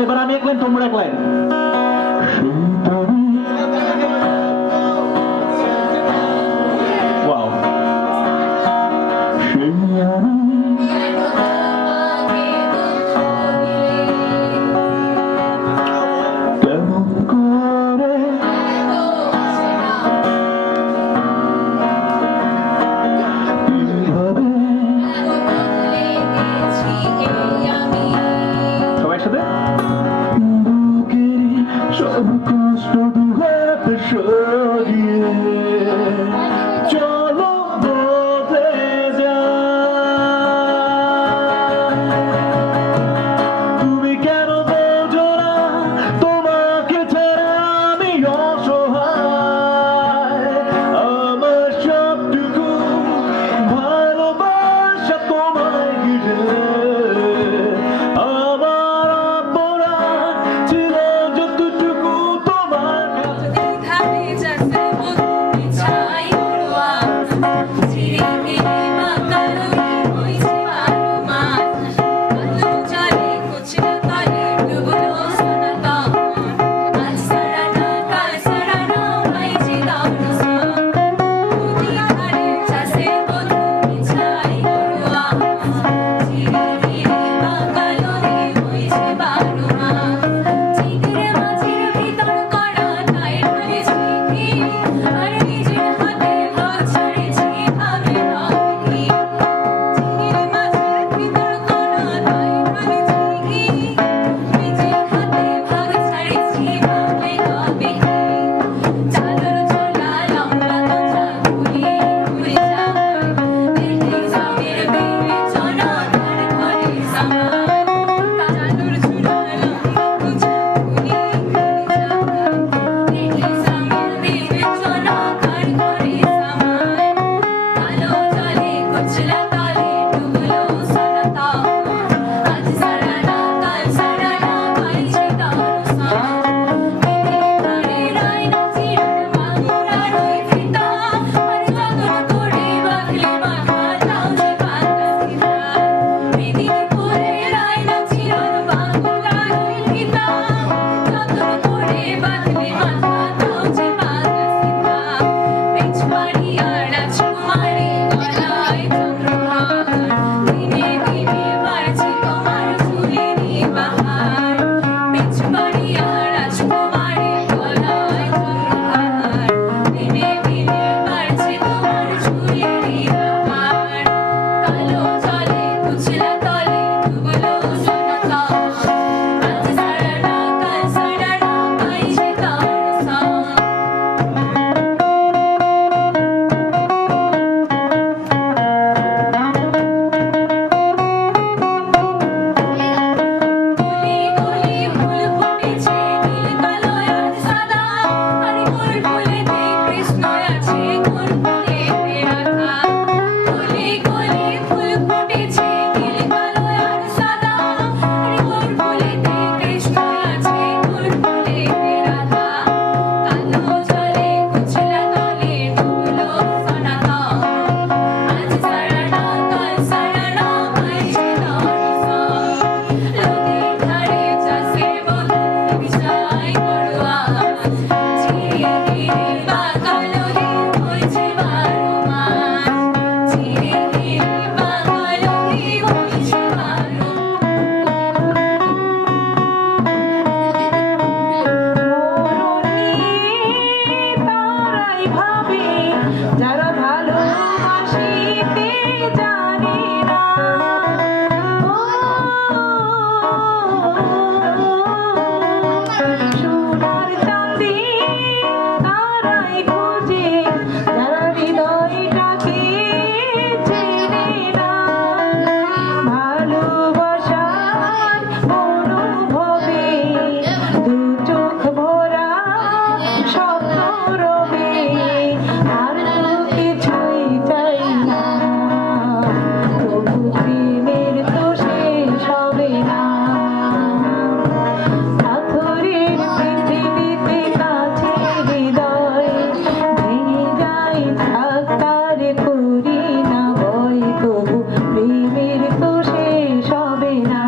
এবার আমি এক লাইন তোমরা এক লাইন। Wow. কেমন করে কিভাবে সবাই সাথে বুকেরই সব কষ্ট দুহাতে সরিয়ে চলো বদলে তুমি কেন বোঝো না তোমাকে ছাড়া আমি অসহায়, আমার সবটুকু ভালোবাসা তোমায় ঘিরে আমার অপরাধ ছিল যতটুকু তোমার কাছে। হবে যারা ভালোবাসিতে জানে না। ও সোনার চাঁদে তারাই খোঁজে যারা হৃদয়টাকে চেনে না। ভালোবাসার অনুভবে দু চোখ ভরা স্বপ্ন রবে, আর তো কিছুই চাই না। তবু প্রেমের তো শেষ হবে না। পাথরের পৃথিবীতে কাছে হৃদয় ভেঙে যায়, থাক তার করি না ভয়। তবু প্রেমের তো শেষ হবে না।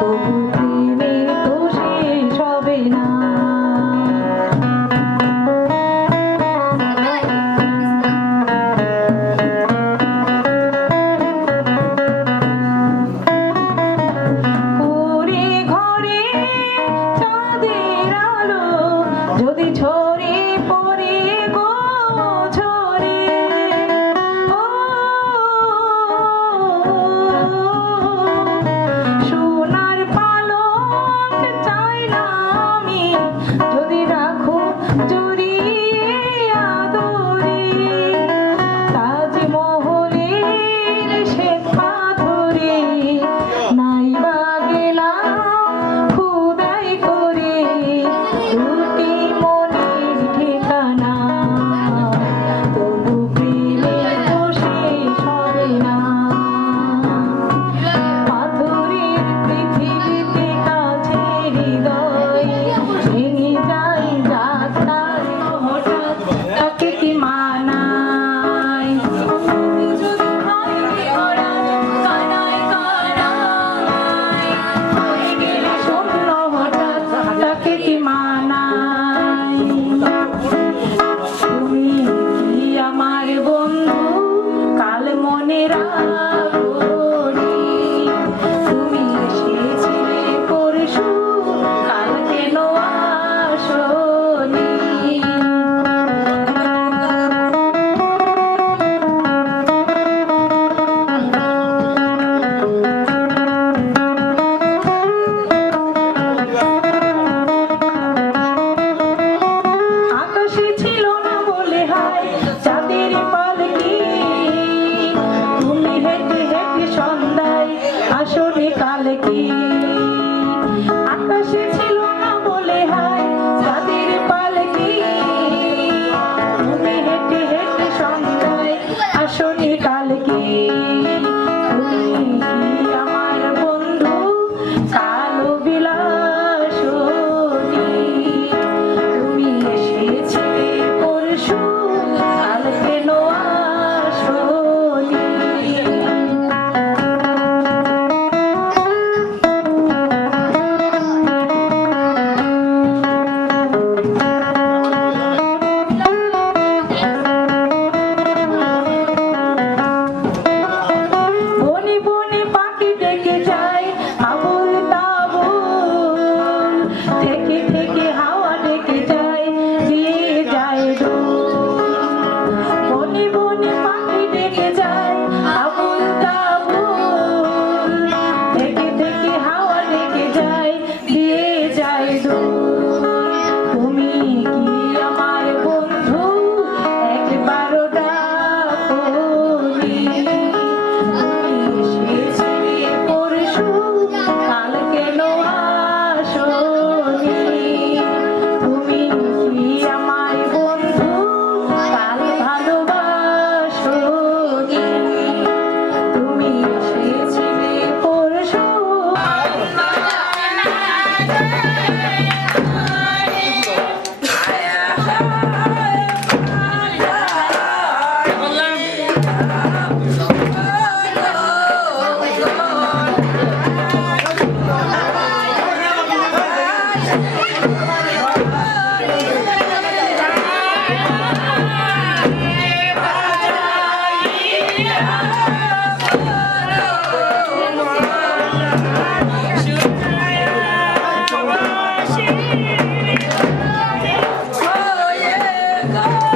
তবু প্রেমের তো শেষ হবে না। পুরে ঘরে চাঁদের আলো যদি ঝরে পড়ে গো ঝরে, ও সোনার পালক চাই না আমি যদি রাখো জড়িয়ে আদরে। তাজমহলের শ্বেত পাথরে নাইবা গেলাম খোদাই করে দুটি মনের ঠিকানা। তবু প্রেমের তো শেষ হবে না। পাথরের পৃথিবীতে কাছে হৃদয় ভেঙে যায়, যাক তার হঠাৎ তাকে কি মানায়। কানায় কানায় হয়ে গেলে শূন্য হঠাৎ তাকে কি মানায়। তুমি কি আমার বন্ধু কাল মনে রাখোনি। তুমি এসেছিলে পরশু কাল কেন আসোনি। আকাশে ছিল না বলে হায় চাঁদের পালকি, তুমি হেঁটে হেঁটে সন্ধ্যায় আসরে কালকি। আকাশে ছিল না বলে হায় চাঁদের পালকি, তুমি হেঁটে হেঁটে সন্ধ্যায় আসরে কালকি। তুমি কি আমার বন্ধু কালো বিলাসনী। তুমি এসেছিলে পরশু কাল কেন আসোনি। বনে বনে পাখি ডেকে যায় আবুল তাবুল, থেকে থেকে হাওয়া ডেকে যায় দিয়ে যায় দোল। বনে বনে পাখি ডেকে যায় আবুল তাবুল, থেকে থেকে হাওয়া ডেকে যায় দিয়ে যায় দোল। তুমি কি আমার বন্ধু একবারও ডাকোনি। তুমি এসেছিলে পরশু কাল কেন আসোনি। তুমি কি আমার বন্ধু কাল ভালোবাসোনি। তুমি এসেছিলে পরশু। Oh, yeah.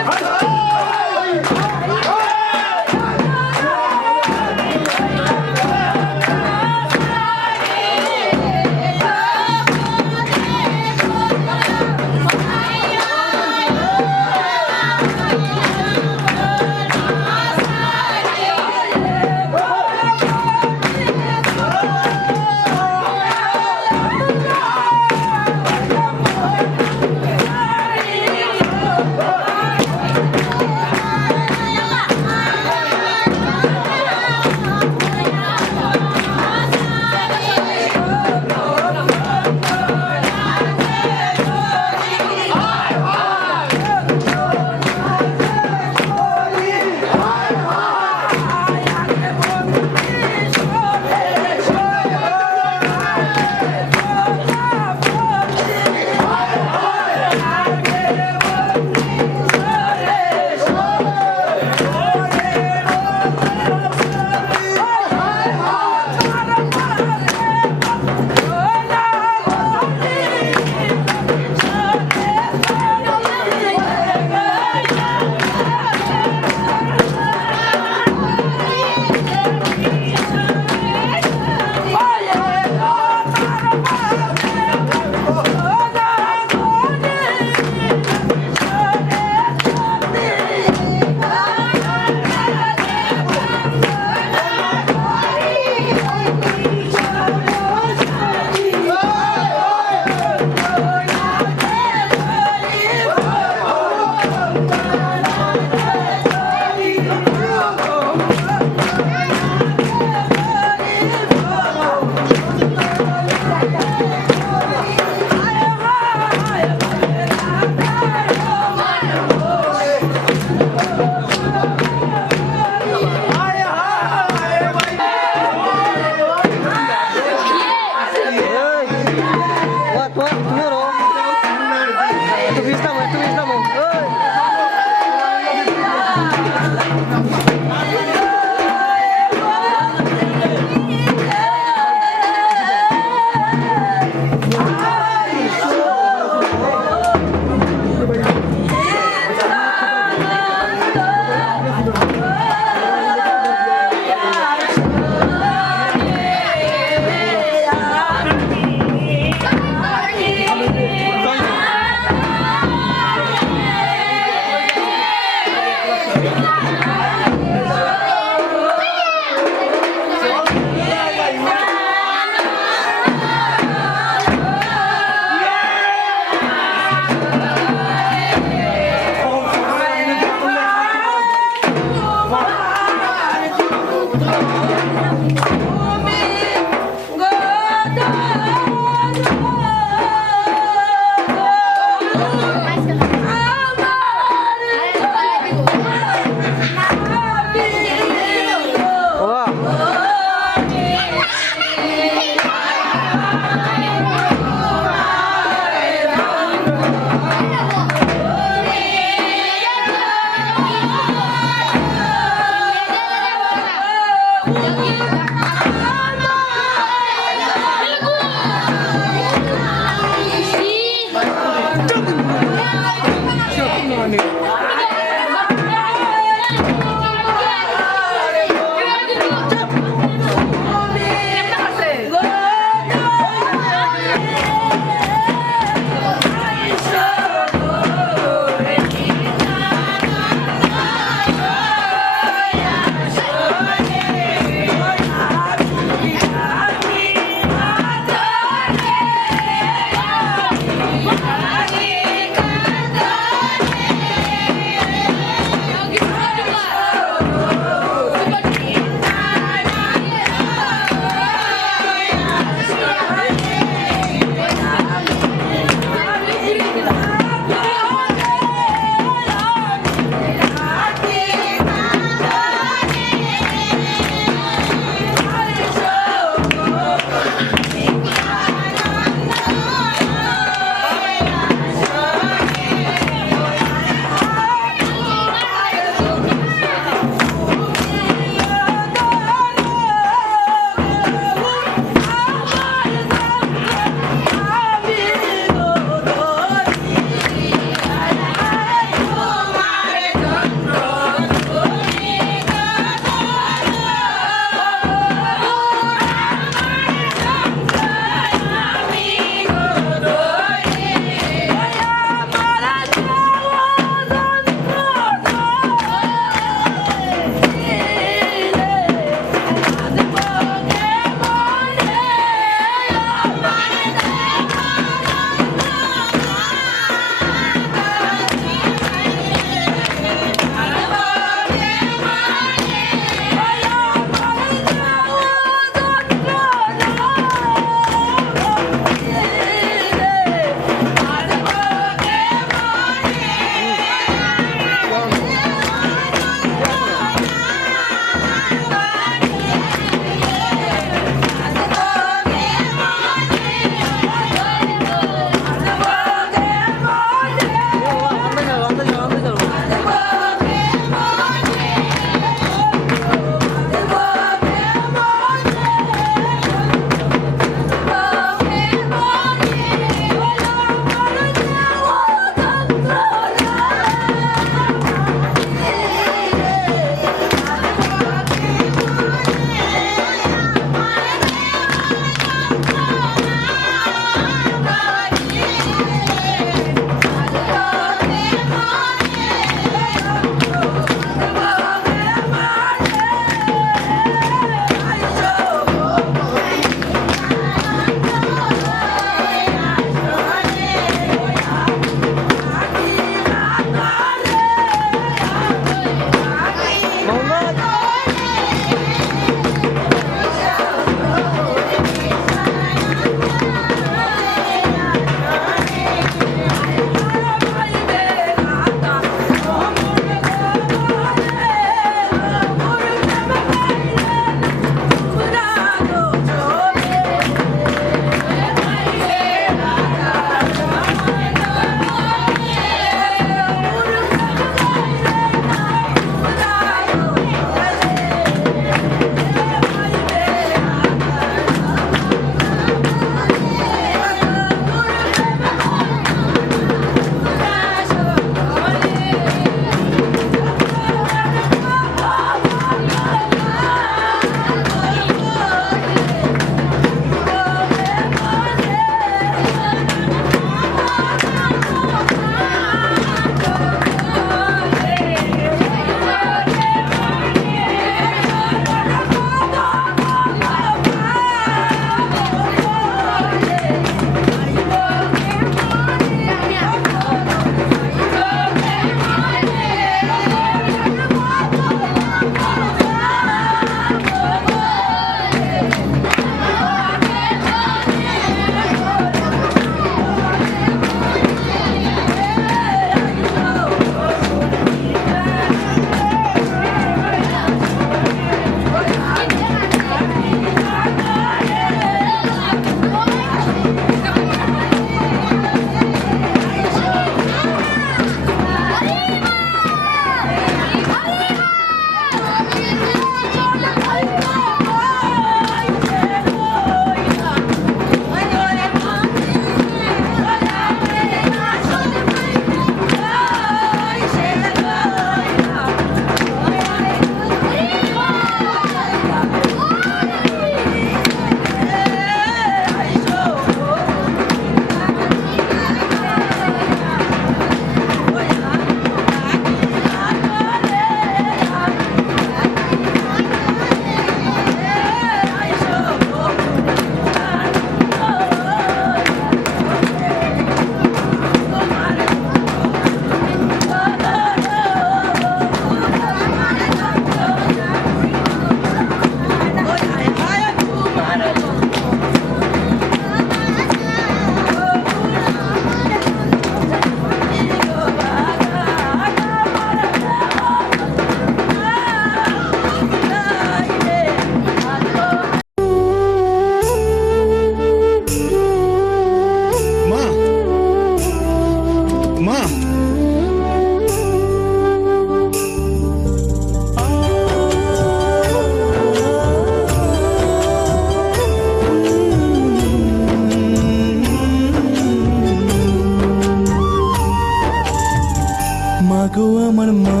মাগো আমার মা,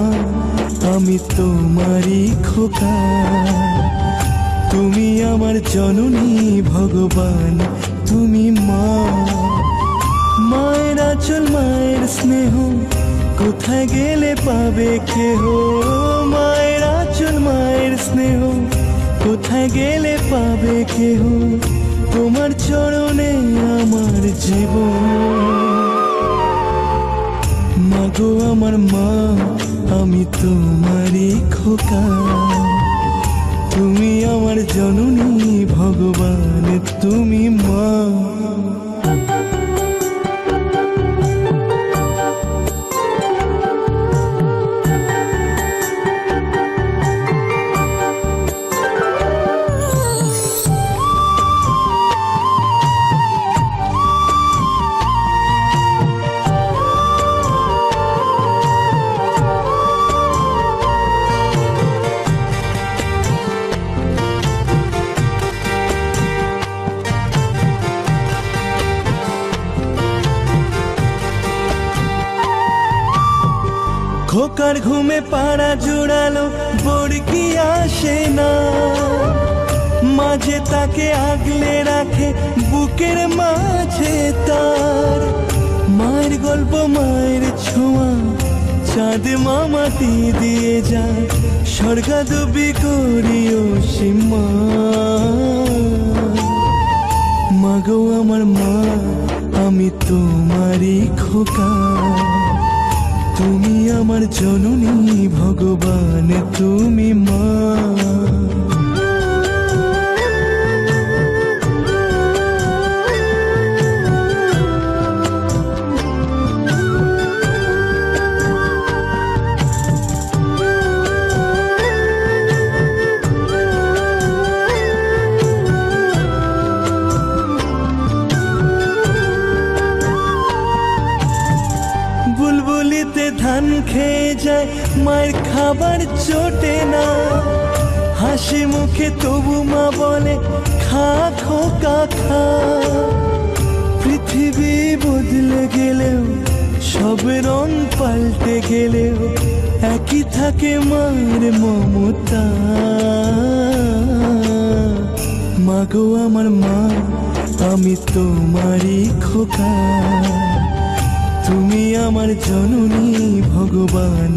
আমি তোমারই খোকা। তুমি আমার জননী ভগবান, তুমি মা। মায়ের আঁচল মায়ের স্নেহ কোথায় গেলে পাবে কেহ। মায়ের আঁচল মায়ের স্নেহ কোথায় গেলে পাবে কেহ। তোমার চরণে আমার জীবন। মাগো আমার মা, আমি তোমারই খোকা। তুমি আমার জননী ভগবান, তুমি মা। খোকার ঘুমে পাড়া জোড়ালো বড়কি আসে না। মাঝে তাকে আগলে রাখে বুকের মাঝে তার। মায়ের গল্প মায়ের ছোঁয়া, চাঁদ মামাটি দিয়ে যায়। স্বর্গাদবি করিও সীমা। মাগো আমার মা, আমি তোমারই খোকা। তুমি আমার জননী ভগবান, তুমি মা। বুলবুলিতে ধান খেয়ে যায়, মায়ের খাবার চটে না। হাসি মুখে তবু মা বলে খা খোকা খা। পৃথিবী বদলে গেলেও, সব রং পাল্টে গেলেও, একই থাকে মায়ের মমতা। মাগো আমার মা, আমি তোমারই খোকা। তুমি আমার জননী ভগবান,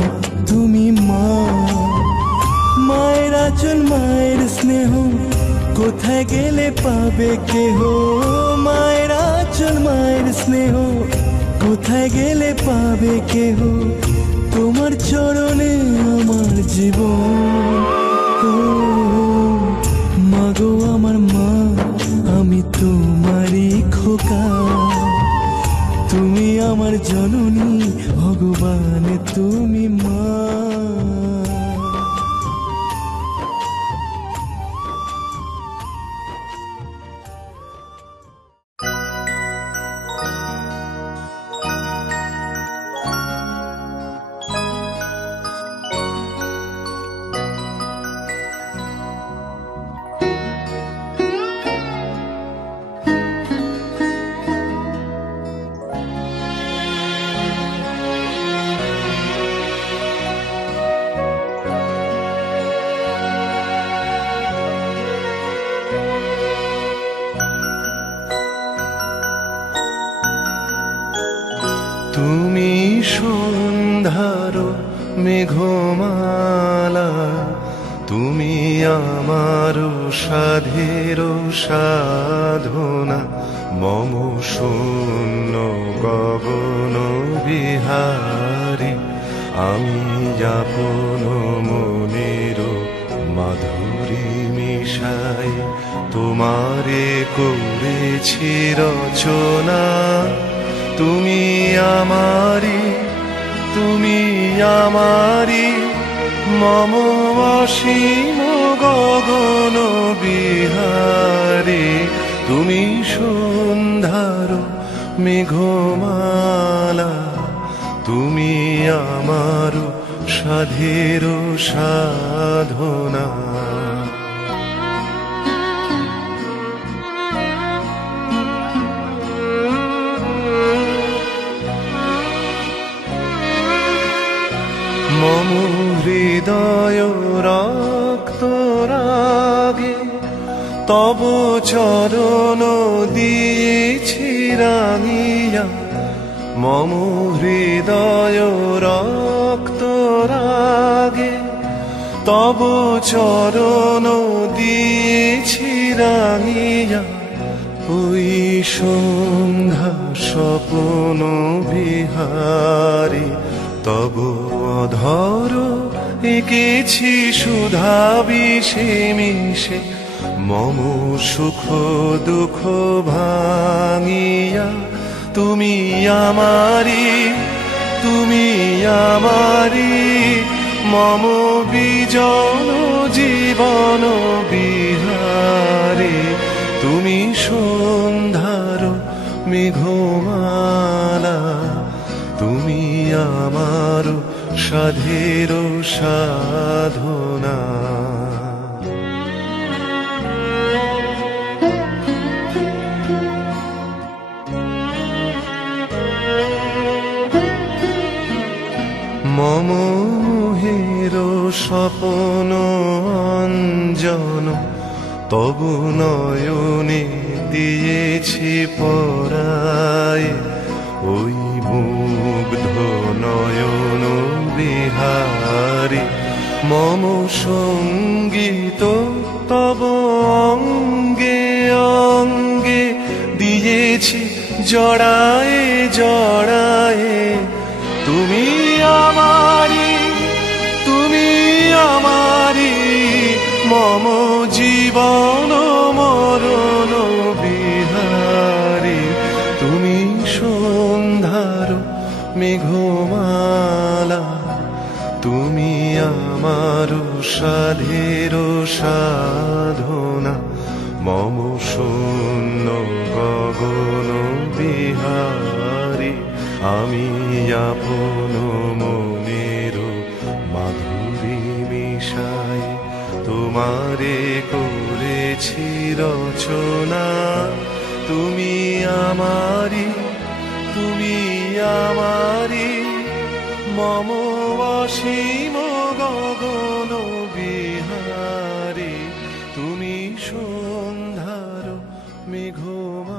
তুমি মা। মায়ের আঁচল মায়ের স্নেহ কোথায় গেলে পাবে কেহ। মায়ের আঁচল মায়ের স্নেহ কোথায় গেলে পাবে কেহ। তোমার চরণে আমার জীবন। ও মাগো আমার মা, আমি তোমারই খোকা। তুমি আমার জননী ভগবান, তুমি মা। তুমি সন্ধ্যার মেঘমালা, তুমি আমার সাধের সাধনা। মম শূন্য গগন বিহারী, আমি আপন মনের মাধুরী মিশাই তোমারে করেছি রচনা। তুমি আমারি, তুমি আমারি, মম অসীম গগন বিহারী। তুমি সন্ধ্যার মেঘমালা, তুমি আমার সাধের সাধনা। হৃদয় রক্ত রাগে তব চরণ দিয়েছি রাঙিয়া মম হৃদয় রক্ত রাগে তব চরণ দিয়েছি রাঙিয়া ওই সন্ধ্যা স্বপ্ন বিহারী তব অধর এঁকেছি সুধা বিষে মিশে মম সুখ দুঃখ ভাঙিয়া তুমি আমারি মম বিজন জীবন বিহারী তুমি সন্ধ্যার মেঘমালা তুমি আমার সাধের সাধনা মম মোহের স্বপ্ন অঞ্জন তবু নয়নে দিয়েছি পরায় ওই মুগ্ধ নয়ন বিহারী মম সঙ্গীত তব অঙ্গে অঙ্গে দিয়েছি জড়ায়ে জড়ায়ে তুমি আমারি মম জীবন মরণ বিহারী তুমি সন্ধ্যার মেঘমালা তুমি আমার সাধের সাধনা মম শূন্য গগন বিহারী আমি আপন মনের মাধুরী মিশাই তোমারে করেছি রচনা তুমি আমারি মম অসীম গগন বিহারী তুমি সন্ধ্যার মেঘমা